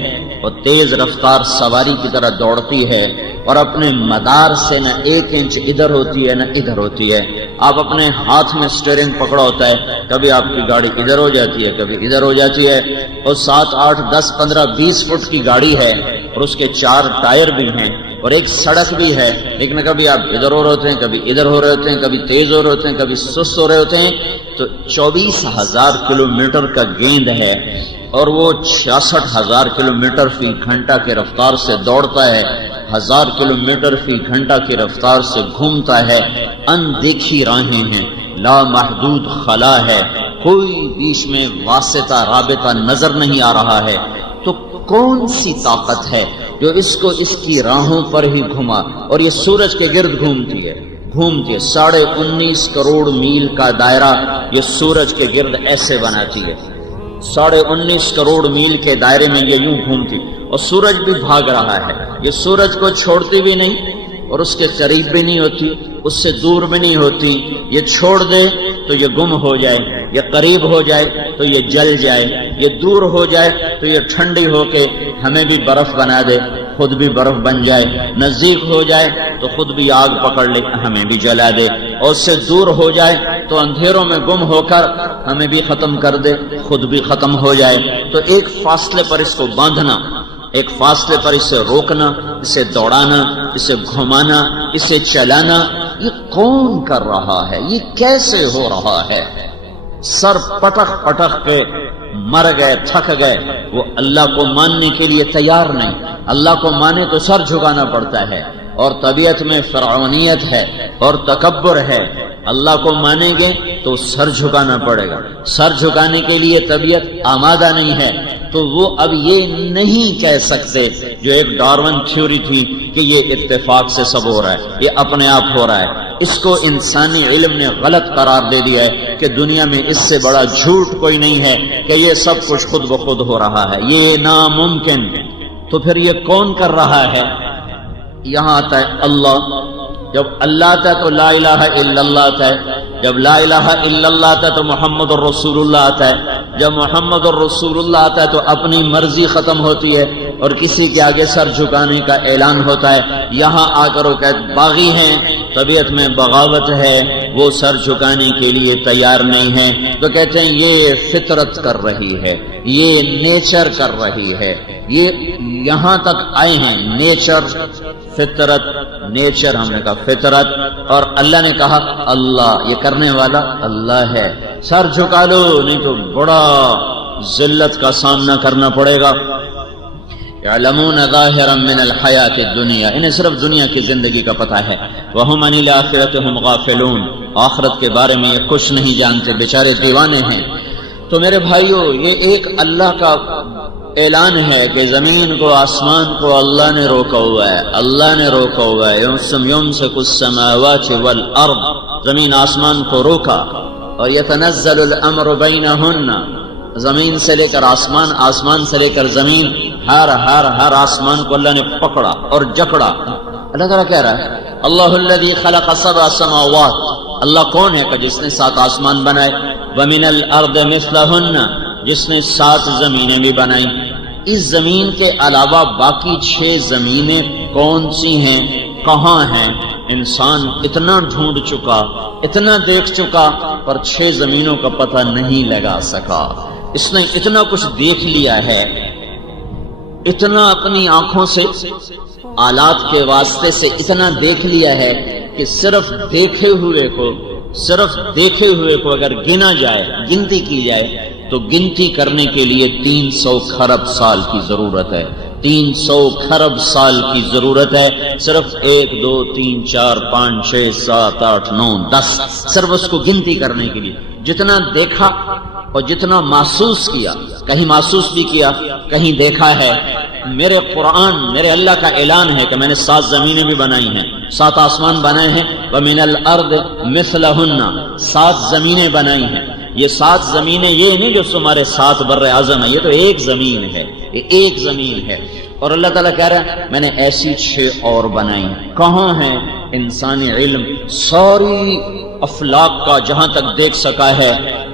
اور تیز رفتار سواری کی طرح دوڑتی ہے اور اپنے مدار سے نہ 1 انچ ادھر ہوتی ہے نہ ادھر ہوتی ہے۔ آپ اپنے ہاتھ میں سٹیئرنگ پکڑا ہوتا ہے، کبھی آپ کی گاڑی ادھر ہو جاتی ہے، کبھی ادھر ہو جاتی ہے، اور 7، 8، 10، 15، 20 فٹ کی گاڑی ہے اور اس کے 4 ٹائر بھی ہیں اور ایک سڑک بھی ہے، لیکن کبھی آپ ادھر ہو رہے ہوتے ہیں، کبھی ادھر ہو رہے ہوتے ہیں، کبھی تیز ہو رہے ہوتے ہیں، کبھی سست ہو رہے ہوتے ہیں۔ تو 24,000 کلومیٹر کا گیند ہے اور وہ 66,000 کلومیٹر فی گھنٹہ کی رفتار سے دوڑتا ہے، 1000 کلومیٹر فی گھنٹہ کی رفتار سے گھومتا ہے۔ اندیکھی راہیں ہیں، لامحدود خلا ہے، کوئی بیچ میں واسطہ رابطہ نظر نہیں آ رہا ہے۔ تو کون سی طاقت ہے جو اس کو اس کی راہوں پر ہی گھما؟ اور یہ سورج کے گرد گھومتی ہے 19.5 کروڑ میل کا دائرہ یہ سورج کے گرد ایسے بناتی ہے۔ 19.5 کروڑ میل کے دائرے میں یہ یوں گھومتی، اور سورج بھی بھاگ رہا ہے، یہ سورج کو چھوڑتی بھی نہیں اور اس کے قریب بھی نہیں ہوتی، اس سے دور بھی نہیں ہوتی، یہ چھوڑ دے تو یہ گم ہو جائے، یہ قریب ہو جائے تو یہ جل جائے، یہ دور ہو جائے تو یہ ٹھنڈی ہو کے ہمیں بھی برف بنا دے، خود بھی برف بن جائے، نزدیک ہو جائے تو خود بھی آگ پکڑ لے، ہمیں بھی جلا دے، اور اس سے دور ہو جائے تو اندھیروں میں گم ہو کر ہمیں بھی ختم کر دے، خود بھی ختم ہو جائے۔ تو ایک فاصلے پر اس کو باندھنا، ایک فاصلے پر اسے روکنا، اسے دوڑانا، اسے گھمانا، اسے چلانا، یہ کون کر رہا ہے؟ یہ کیسے ہو رہا ہے؟ سر پٹخ پٹخ کے مر گئے، تھک گئے، وہ اللہ کو ماننے کے لیے تیار نہیں۔ اللہ کو مانے تو سر جھکانا پڑتا ہے، اور طبیعت میں فرعونیت ہے اور تکبر ہے۔ اللہ کو مانیں گے تو سر جھکانا پڑے گا، سر جھکانے کے لیے طبیعت آمادہ نہیں ہے، تو وہ اب یہ نہیں کہہ سکتے جو ایک ڈارون تھیوری تھی کہ یہ اتفاق سے سب ہو رہا ہے، یہ اپنے آپ ہو رہا ہے۔ اس کو انسانی علم نے غلط قرار دے دیا ہے کہ دنیا میں اس سے بڑا جھوٹ کوئی نہیں ہے کہ یہ سب کچھ خود بخود ہو رہا ہے، یہ ناممکن۔ تو پھر یہ کون کر رہا ہے؟ یہاں آتا ہے اللہ۔ جب اللہ آتا ہے تو لا الہ الا اللہ آتا ہے، جب لا الہ الا اللہ آتا ہے تو محمد الرسول اللہ آتا ہے، جب محمد الرسول اللہ آتا ہے تو اپنی مرضی ختم ہوتی ہے اور کسی کے آگے سر جھکانے کا اعلان ہوتا ہے۔ یہاں آ کر وہ کہتے باغی ہیں، طبیعت میں بغاوت ہے، وہ سر جھکانے کے لیے تیار نہیں ہے، تو کہتے ہیں یہ فطرت کر رہی ہے، یہ نیچر کر رہی ہے۔ یہ یہاں تک آئے ہیں، نیچر، فطرت، نیچر ہم نے کہا فطرت، اور اللہ نے کہا اللہ، یہ کرنے والا اللہ ہے۔ سر جھکا لو نہیں تو بڑا ذلت کا سامنا کرنا پڑے گا۔ یعلمون ظاہرا من الحیات الدنیا، انہیں صرف دنیا کی زندگی کا پتہ ہے۔ وہم عن الآخرۃ ہم غافلون، آخرت کے بارے میں یہ کچھ نہیں جانتے، بیچارے دیوانے ہیں۔ تو میرے بھائیو، یہ ایک اللہ کا اعلان ہے کہ زمین کو، آسمان کو اللہ نے روکا ہوا ہے، اللہ نے روکا ہوا ہے۔ یمسک السماوات والارض، زمین آسمان کو روکا، اور یتنزل الامر بینہن، زمین سے لے کر آسمان، آسمان سے لے کر زمین، ہر آسمان کو اللہ نے پکڑا اور جکڑا۔ اللہ تعالیٰ کہہ رہا ہے اللہ الذی خلق 7 سماوات، اللہ کون ہے کہ جس نے 7 آسمان بنائے، ومن الارض مثلہن، جس نے 7 زمینیں بھی بنائیں۔ اس زمین کے علاوہ باقی 6 زمینیں کون سی ہیں، کہاں ہیں؟ انسان اتنا ڈھونڈ چکا، اتنا دیکھ چکا، پر 6 زمینوں کا پتہ نہیں لگا سکا۔ اس نے اتنا کچھ دیکھ لیا ہے، اتنا اپنی آنکھوں سے، آلات کے واسطے سے اتنا دیکھ لیا ہے کہ صرف دیکھے ہوئے کو اگر گنا جائے، گنتی کی جائے، تو گنتی کرنے کے لیے 300 کھرب سال کی ضرورت ہے، 300 کھرب سال کی ضرورت ہے، صرف 1 2 3 4 5 6 7 8 9 10، صرف اس کو گنتی کرنے کے لیے۔ جتنا دیکھا اور جتنا محسوس کیا، کہیں محسوس بھی کیا، کہیں دیکھا ہے۔ میرے قرآن، میرے اللہ کا اعلان ہے کہ میں نے 7 زمینیں بھی بنائی ہیں، 7 آسمان بنائے ہیں، وَمِنَ الْأَرْضِ مِثْلَهُنَّ، 7 زمینیں بنائی ہیں۔ یہ 7 زمینیں یہ نہیں جو تمہارے 7 بر اعظم ہے، یہ تو ایک زمین ہے، یہ ایک زمین ہے۔ اور اللہ تعالیٰ کہہ رہا ہے میں نے ایسی 6 اور بنائی ہیں۔ کہاں ہیں؟ انسانی علم ساری افلاک کا جہاں تک دیکھ سکا ہے،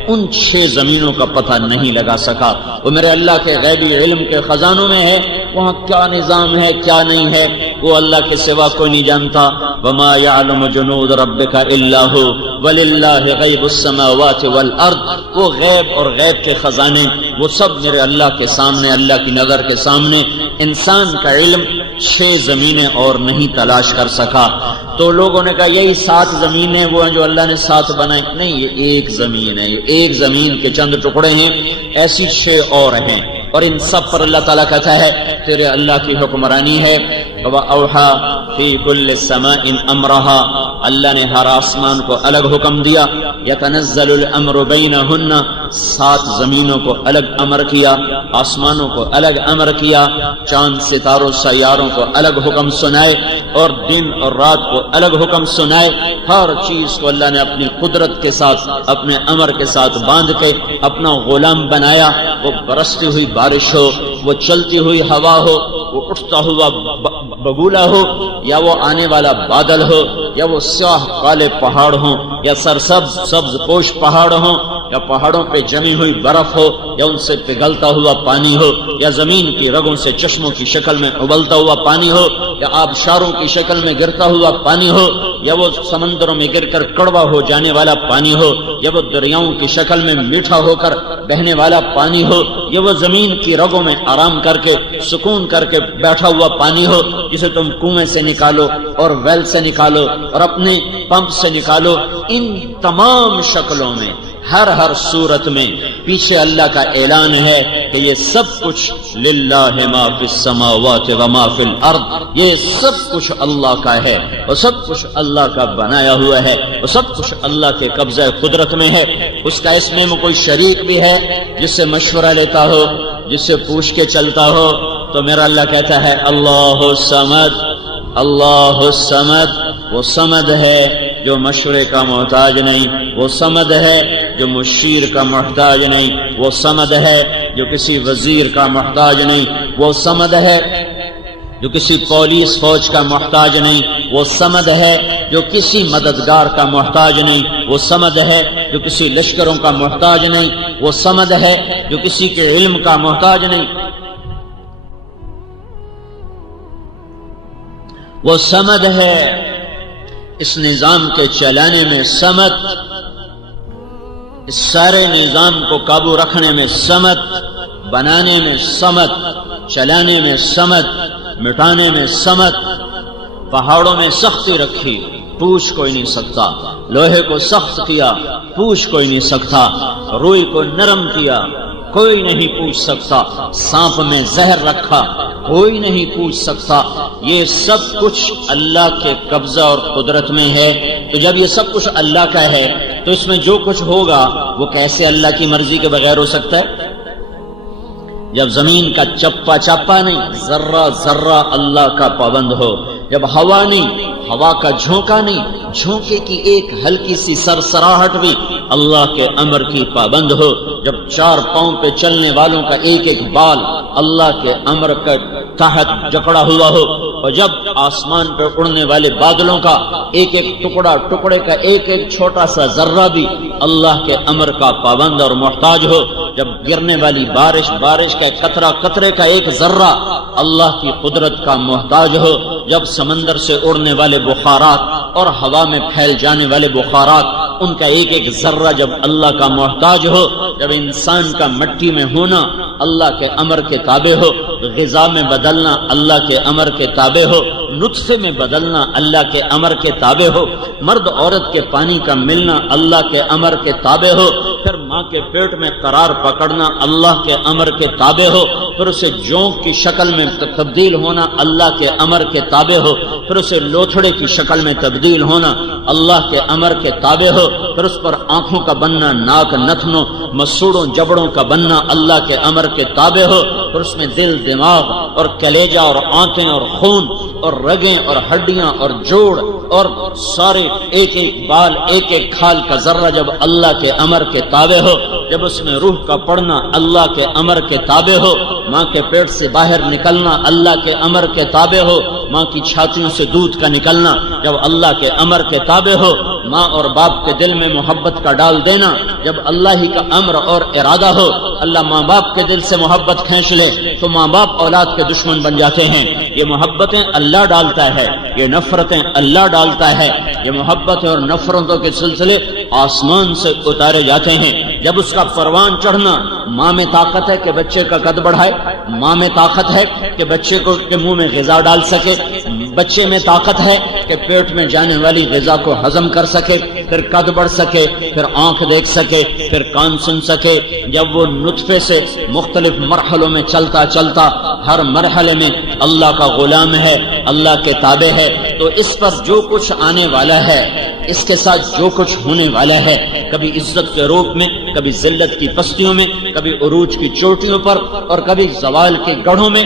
ان 6 زمینوں کا پتہ نہیں لگا سکا۔ وہ میرے اللہ کے غیبی علم کے خزانوں میں ہے، وہاں کیا نظام ہے، کیا نہیں ہے، وہ اللہ کے سوا کوئی نہیں جانتا۔ وما يعلم جنود ربك الا هو وللہ غیب السماوات والارض، وہ غیب اور غیب کے خزانے وہ سب میرے اللہ کے سامنے، اللہ کی نظر کے سامنے۔ انسان کا علم 6 زمینیں اور نہیں تلاش کر سکا۔ تو لوگوں نے کہا یہی 7 زمینیں وہ ہیں جو اللہ نے 7 بنائے، نہیں، یہ ایک زمین ہے، یہ ایک زمین کے چند ٹکڑے ہیں، ایسی 6 اور ہیں، اور ان سب پر اللہ تعالیٰ کہتا ہے تیرے اللہ کی حکمرانی ہے۔ وَأَوْحَى فِي كُلِّ سَمَاءٍ أَمْرَهَا، اللہ نے ہر آسمان کو الگ حکم دیا۔ يَتَنَزَّلُ الْأَمْرُ بَيْنَهُنَّ، 7 زمینوں کو الگ امر کیا، آسمانوں کو الگ امر کیا، چاند ستاروں سیاروں کو الگ حکم سنائے، اور دن اور رات کو الگ حکم سنائے۔ ہر چیز کو اللہ نے اپنی قدرت کے ساتھ، اپنے امر کے ساتھ باندھ کے اپنا غلام بنایا۔ وہ برستی ہوئی بارش ہو، وہ چلتی ہوئی ہوا ہو، وہ اٹھتا ہوا بگولا ہو، یا وہ آنے والا بادل ہو، یا وہ سیاہ کالے پہاڑ ہوں، یا سرسبز سبز پوش پہاڑ ہوں، یا پہاڑوں پہ جمی ہوئی برف ہو، یا ان سے پگھلتا ہوا پانی ہو، یا زمین کی رگوں سے چشموں کی شکل میں ابلتا ہوا پانی ہو، یا آبشاروں کی شکل میں گرتا ہوا پانی ہو، یا وہ سمندروں میں گر کر کڑوا ہو جانے والا پانی ہو، یا وہ دریاؤں کی شکل میں میٹھا ہو کر بہنے والا پانی ہو، یا وہ زمین کی رگوں میں آرام کر کے سکون کر کے بیٹھا ہوا پانی ہو، جسے تم کنویں سے نکالو اور ویل سے نکالو اور اپنے پمپ سے نکالو۔ ان تمام شکلوں میں، ہر صورت میں پیچھے اللہ کا اعلان ہے کہ یہ سب کچھ للہ ما فی السماوات و ما فی الارض، یہ سب کچھ اللہ کا ہے، اور سب کچھ اللہ کا بنایا ہوا ہے، اور سب کچھ اللہ کے قبضہ قدرت میں ہے۔ اس کا اس میں کوئی شریک بھی ہے جس سے مشورہ لیتا ہو، جس سے پوچھ کے چلتا ہو، تو میرا اللہ کہتا ہے اللہ الصمد، اللہ الصمد۔ وہ صمد ہے جو مشورے کا محتاج نہیں، وہ صمد ہے جو مشیر کا محتاج نہیں، وہ صمد ہے جو کسی وزیر کا محتاج نہیں، وہ صمد ہے جو کسی پولیس فوج کا محتاج نہیں، وہ صمد ہے جو کسی مددگار کا محتاج نہیں، وہ صمد ہے جو کسی لشکروں کا محتاج نہیں، وہ صمد ہے جو کسی کے علم کا محتاج نہیں، وہ صمد ہے اس نظام کے چلانے میں صمد، اس سارے نظام کو قابو رکھنے میں صمد، بنانے میں صمد، چلانے میں صمد، مٹانے میں صمد۔ پہاڑوں میں سختی رکھی، پوچھ کوئی نہیں سکتا، لوہے کو سخت کیا، پوچھ کوئی نہیں سکتا، روئی کو نرم کیا، کوئی نہیں پوچھ سکتا، سانپ میں زہر رکھا، کوئی نہیں پوچھ سکتا۔ یہ سب کچھ اللہ کے قبضہ اور قدرت میں ہے۔ تو جب یہ سب کچھ اللہ کا ہے تو اس میں جو کچھ ہوگا وہ کیسے اللہ کی مرضی کے بغیر ہو سکتا ہے؟ جب زمین کا چپا چاپا نہیں، ذرہ ذرہ اللہ کا پابند ہو، جب ہوا نہیں، ہوا کا جھونکا نہیں، جھونکے کی ایک ہلکی سی سرسراہٹ بھی اللہ کے امر کی پابند ہو، جب 4 پاؤں پہ چلنے والوں کا ایک ایک بال اللہ کے امر کے تحت جکڑا ہوا ہو، اور جب آسمان پہ اڑنے والے بادلوں کا ایک ایک ٹکڑے کا ایک ایک چھوٹا سا ذرہ بھی اللہ کے امر کا پابند اور محتاج ہو، جب گرنے والی بارش کا قطرے کا ایک ذرہ اللہ کی قدرت کا محتاج ہو، جب سمندر سے اڑنے والے بخارات اور ہوا میں پھیل جانے والے بخارات ان کا ایک ایک ذرہ جب اللہ کا محتاج ہو، جب انسان کا مٹی میں ہونا اللہ کے امر کے تابع ہو، غذا میں بدلنا اللہ کے امر کے تابع ہو، نطفے میں بدلنا اللہ کے امر کے تابع ہو، مرد عورت کے پانی کا ملنا اللہ کے امر کے تابع ہو، پھر ماں کے پیٹ میں قرار پکڑنا اللہ کے امر کے تابع ہو، پھر اسے جونک کی شکل میں تبدیل ہونا اللہ کے امر کے تابع ہو، پھر اسے لوتھڑے کی شکل میں تبدیل ہونا اللہ کے امر کے تابع ہو، پھر اس پر آنکھوں کا بننا، ناک نتنوں مسوڑوں جبڑوں کا بننا اللہ کے امر کے تابع ہو، پھر اس میں دل دماغ اور کلیجہ اور آنتیں اور خون اور رگیں اور ہڈیاں اور جوڑ اور سارے ایک ایک بال ایک ایک کھال کا ذرہ جب اللہ کے امر کے تابع ہو، جب اس میں روح کا پڑنا اللہ کے امر کے تابع ہو، ماں کے پیٹ سے باہر نکلنا اللہ کے امر کے تابع ہو، ماں کی چھاتیوں سے دودھ کا نکلنا جب اللہ کے امر کے تابع ہو، ماں اور باپ کے دل میں محبت کا ڈال دینا جب اللہ ہی کا امر اور ارادہ ہو۔ اللہ ماں باپ کے دل سے محبت کھینچ لے تو ماں باپ اولاد کے دشمن بن جاتے ہیں۔ یہ محبتیں اللہ ڈالتا ہے، یہ نفرتیں اللہ ڈالتا ہے، یہ محبتیں اور نفرتوں کے سلسلے آسمان سے اتارے جاتے ہیں۔ جب اس کا پروان چڑھنا، ماں میں طاقت ہے کہ بچے کا قد بڑھائے، ماں میں طاقت ہے کہ بچے کو کے منہ میں غذا ڈال سکے، بچے میں طاقت ہے کہ پیٹ میں جانے والی غذا کو ہضم کر سکے، پھر قد بڑھ سکے، پھر آنکھ دیکھ سکے، پھر کان سن سکے۔ جب وہ نطفے سے مختلف مرحلوں میں چلتا چلتا ہر مرحلے میں اللہ کا غلام ہے، اللہ کے تابع ہے، تو اس پر جو کچھ آنے والا ہے، اس کے ساتھ جو کچھ ہونے والا ہے، کبھی عزت کے روپ میں، کبھی ذلت کی پستیوں میں، کبھی عروج کی چوٹیوں پر، اور کبھی زوال کے گڑھوں میں،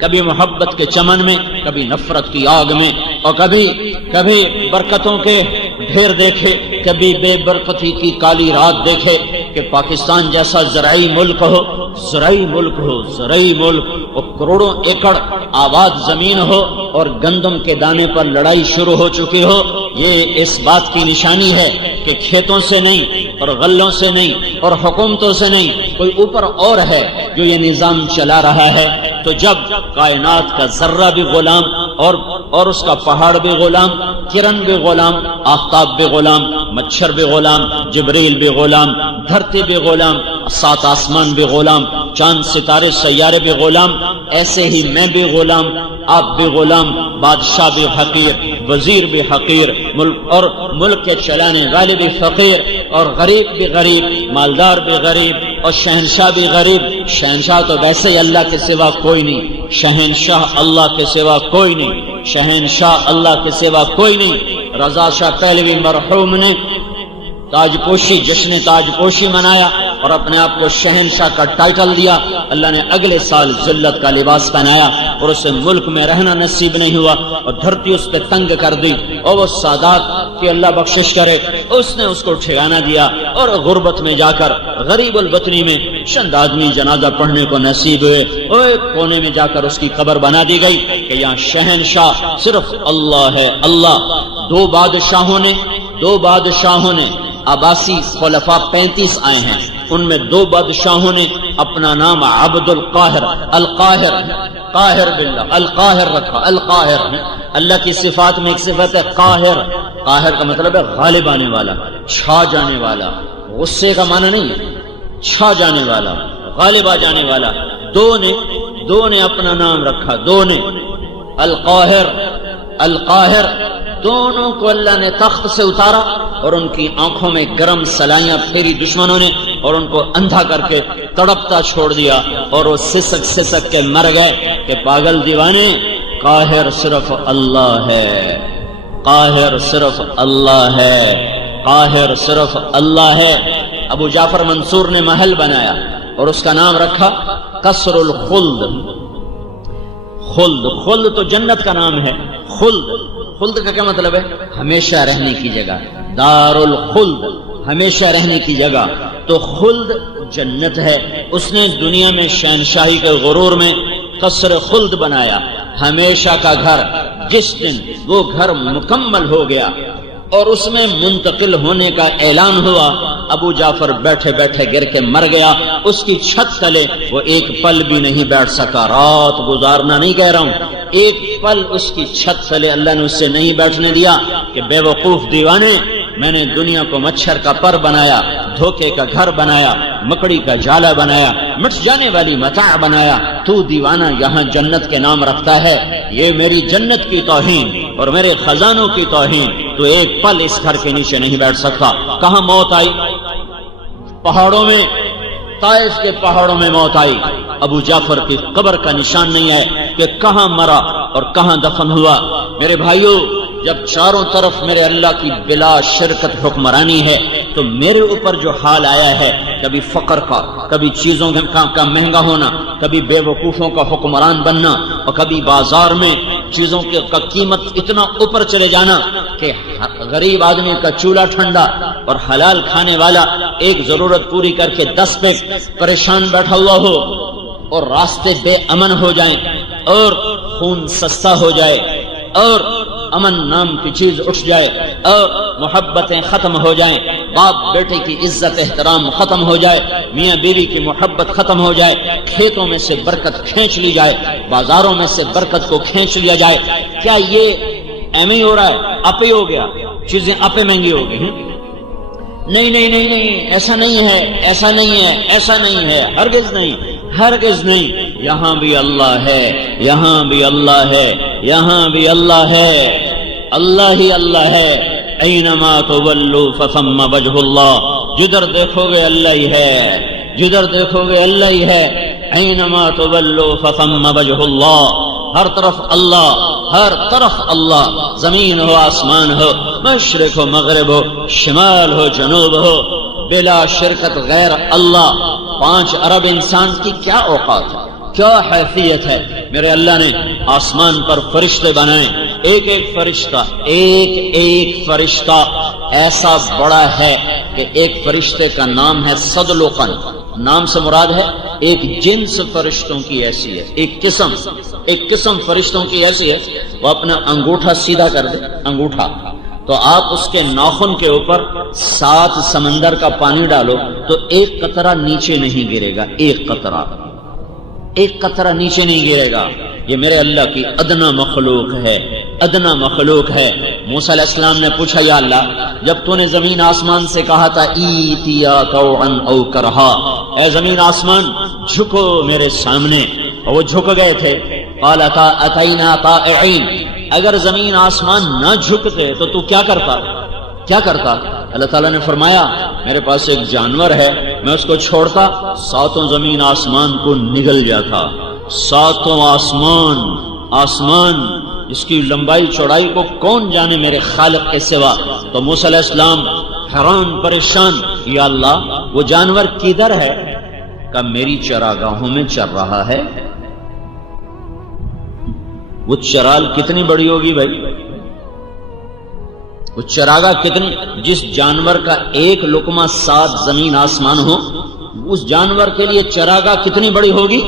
کبھی محبت کے چمن میں، کبھی نفرت کی آگ میں، اور کبھی برکتوں کے ڈھیر دیکھے، کبھی بے برکتی کی کالی رات دیکھے کہ پاکستان جیسا زرعی ملک ہو اور کروڑوں ایکڑ آباد زمین ہو اور گندم کے دانے پر لڑائی شروع ہو چکی ہو. یہ اس بات کی نشانی ہے کہ کھیتوں سے نہیں اور غلوں سے نہیں اور حکومتوں سے نہیں، کوئی اوپر اور ہے جو یہ نظام چلا رہا ہے. تو جب کائنات کا ذرہ بھی غلام اور اس کا پہاڑ بھی غلام، کرن بھی غلام، آفتاب بھی غلام، مچھر بھی غلام، جبریل بھی غلام، دھرتی بھی غلام، سات آسمان بھی غلام، چاند ستارے سیارے بھی غلام، ایسے ہی میں بھی غلام، آپ بھی غلام، بادشاہ بھی حقیر، وزیر بھی حقیر، ملک کے چلانے والے بھی فقیر، اور غریب بھی غریب، مالدار بھی غریب، اور شہنشاہ بھی غریب. شہنشاہ تو ویسے ہی اللہ کے سوا کوئی نہیں، شہنشاہ اللہ کے سوا کوئی نہیں، شہنشاہ اللہ کے سوا کوئی نہیں. رضا شاہ پہلوی مرحوم نے تاج پوشی، جشن تاج پوشی منایا اور اپنے آپ کو شہنشاہ کا ٹائٹل دیا. اللہ نے اگلے سال ذلت کا لباس پہنایا اور اسے ملک میں رہنا نصیب نہیں ہوا اور دھرتی اس پہ تنگ کر دی، اور وہ سادات کی اللہ بخشش کرے اس نے اس کو ٹھکانہ دیا، اور غربت میں جا کر غریب البطنی میں چند آدمی جنازہ پڑھنے کو نصیب ہوئے، اور ایک کونے میں جا کر اس کی قبر بنا دی گئی کہ یہاں شہنشاہ صرف اللہ ہے. اللہ. دو بادشاہوں نے عباسی خلفاء 35 آئے ہیں، ان میں 2 بادشاہوں نے اپنا نام عبد القاہر، قاہر باللہ، القاہر رکھا. القاہر اللہ کی صفات میں ایک صفت ہے قاہر. قاہر کا مطلب ہے غالب آنے والا، چھا جانے والا. غصے کا معنی نہیں ہے، چھا جانے والا، غالب آ جانے والا. دو نے اپنا نام رکھا، دو نے القاہر. دونوں کو اللہ نے تخت سے اتارا اور ان کی آنکھوں میں گرم سلائیاں پھیری دشمنوں نے اور ان کو اندھا کر کے تڑپتا چھوڑ دیا، اور وہ سسک کے مر گئے کہ پاگل دیوانے، قاہر صرف اللہ ہے، قاہر صرف اللہ ہے، قاہر صرف اللہ ہے. ابو جعفر منصور نے محل بنایا اور اس کا نام رکھا قصر الخلد. خلد تو جنت کا نام ہے. خلد کا کیا مطلب ہے؟ ہمیشہ رہنے کی جگہ. دار الخلد، ہمیشہ رہنے کی جگہ. تو خلد جنت ہے. اس نے دنیا میں شہنشاہی کے غرور میں قصر خلد بنایا، ہمیشہ کا گھر. جس دن وہ گھر مکمل ہو گیا اور اس میں منتقل ہونے کا اعلان ہوا، ابو جعفر بیٹھے بیٹھے گر کے مر گیا. اس کی چھت تلے وہ ایک پل بھی نہیں بیٹھ سکا. رات گزارنا نہیں کہہ رہا ہوں، ایک پل اس کی چھت تلے اللہ نے اسے نہیں بیٹھنے دیا کہ بے وقوف دیوانے، میں نے دنیا کو مچھر کا پر بنایا، دھوکے کا گھر بنایا، مکڑی کا جالا بنایا، مٹ جانے والی متاع بنایا، تو دیوانہ یہاں جنت کے نام رکھتا ہے. یہ میری جنت کی توہین اور میرے خزانوں کی توہین. تو ایک پل اس گھر کے نیچے نہیں بیٹھ سکتا. کہاں موت آئی؟ پہاڑوں میں، طائف کے پہاڑوں میں موت آئی. ابو جعفر کی قبر کا نشان نہیں ہے کہ کہاں مرا اور کہاں دفن ہوا. میرے بھائیو، جب چاروں طرف میرے اللہ کی بلا شرکت حکمرانی ہے تو میرے اوپر جو حال آیا ہے، کبھی فقر کا، کبھی چیزوں کا مہنگا ہونا، کبھی بے وقوفوں کا حکمران بننا، اور کبھی بازار میں چیزوں کا قیمت اتنا اوپر چلے جانا کہ غریب آدمی کا چولہا ٹھنڈا اور حلال کھانے والا ایک ضرورت پوری کر کے 10 پہ پریشان بیٹھا ہوا ہو، اور راستے بے امن ہو جائیں، اور خون سستا ہو جائے، اور امن نام کی چیز اٹھ جائے، اور محبتیں ختم ہو جائیں، باپ بیٹے کی عزت احترام ختم ہو جائے، میاں بیوی کی محبت ختم ہو جائے، کھیتوں میں سے برکت کھینچ لی جائے، بازاروں میں سے برکت کو کھینچ لیا جائے. کیا یہ ایم ہی ہو رہا ہے؟ اپے ہو گیا، چیزیں اپے مہنگی ہو گئی. نہیں نہیں نہیں نہیں، ایسا نہیں ہے، ایسا نہیں ہے، ایسا نہیں ہے، ہرگز نہیں، ہرگز نہیں. یہاں بھی اللہ ہے، یہاں بھی اللہ ہے، یہاں بھی اللہ ہے، اللہ ہی اللہ ہے. اینما تولوا فثم وجہ اللہ. جدھر دیکھو گے اللہ ہی ہے، جدھر دیکھو گے اللہ ہی ہے. اینما تولوا فثم وجہ اللہ. ہر طرف اللہ، ہر طرف اللہ، زمین ہو آسمان ہو، مشرق ہو مغرب ہو، شمال ہو جنوب ہو، بلا شرکت غیر اللہ۔ 5 ارب انسان کی کیا اوقات ہے، کیا حیثیت ہے؟ میرے اللہ نے آسمان پر فرشتے بنائے، ایک ایک فرشتہ ایسا بڑا ہے کہ ایک فرشتے کا نام ہے صدلقن۔ نام سے مراد ہے ایک جنس فرشتوں کی ایسی ہے، ایک قسم فرشتوں کی ایسی ہے، وہ اپنا انگوٹھا سیدھا کر دے، انگوٹھا، تو آپ اس کے ناخن کے اوپر 7 سمندر کا پانی ڈالو تو ایک قطرہ نیچے نہیں گرے گا، ایک قطرہ نیچے نہیں گرے گا۔ یہ میرے اللہ کی ادنا مخلوق ہے۔ موسیٰ علیہ السلام نے پوچھا، یا اللہ، جب تو نے زمین آسمان سے کہا تھا ایتیا طوعا او کرہا، اے زمین آسمان جھکو میرے سامنے، اور وہ جھک گئے تھے، قال اتینا طائعین، اگر زمین آسمان نہ جھکتے تو تو کیا کرتا؟ اللہ تعالیٰ نے فرمایا، میرے پاس ایک جانور ہے، میں اس کو چھوڑتا، 7 زمین آسمان کو نگل جاتا۔ 7 آسمان اس کی لمبائی چوڑائی کو کون جانے میرے خالق کے سوا۔ تو موسیٰ علیہ السلام حیران پریشان، یا اللہ وہ جانور کدھر ہے؟ کہ میری چراگاہوں میں چر رہا ہے۔ وہ چرال کتنی بڑی ہوگی بھائی؟ وہ چراگاہ کتنی، جس جانور کا ایک لقمہ 7 زمین آسمان ہو، اس جانور کے لیے چراگاہ کتنی بڑی ہوگی؟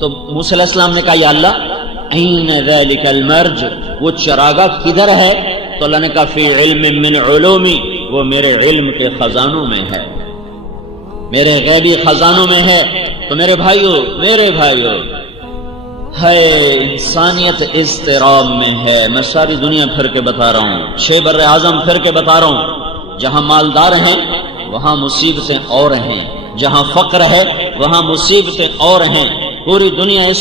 تو موسیٰ علیہ السلام نے کہا، یا اللہ این ذلک المرج، وہ چراگاہ کدھر ہے؟ تو اللہ نے کہا، فی علم من علومی، وہ میرے علم کے خزانوں میں ہے، میرے غیبی خزانوں میں ہے۔ تو میرے بھائیو ہے، انسانیت اضطراب میں ہے۔ میں ساری دنیا پھر کے بتا رہا ہوں، 6 بر اعظم پھر کے بتا رہا ہوں، جہاں مالدار ہیں وہاں مصیبتیں اور ہیں، جہاں فقر ہے وہاں مصیبتیں اور ہیں۔ پوری دنیا اس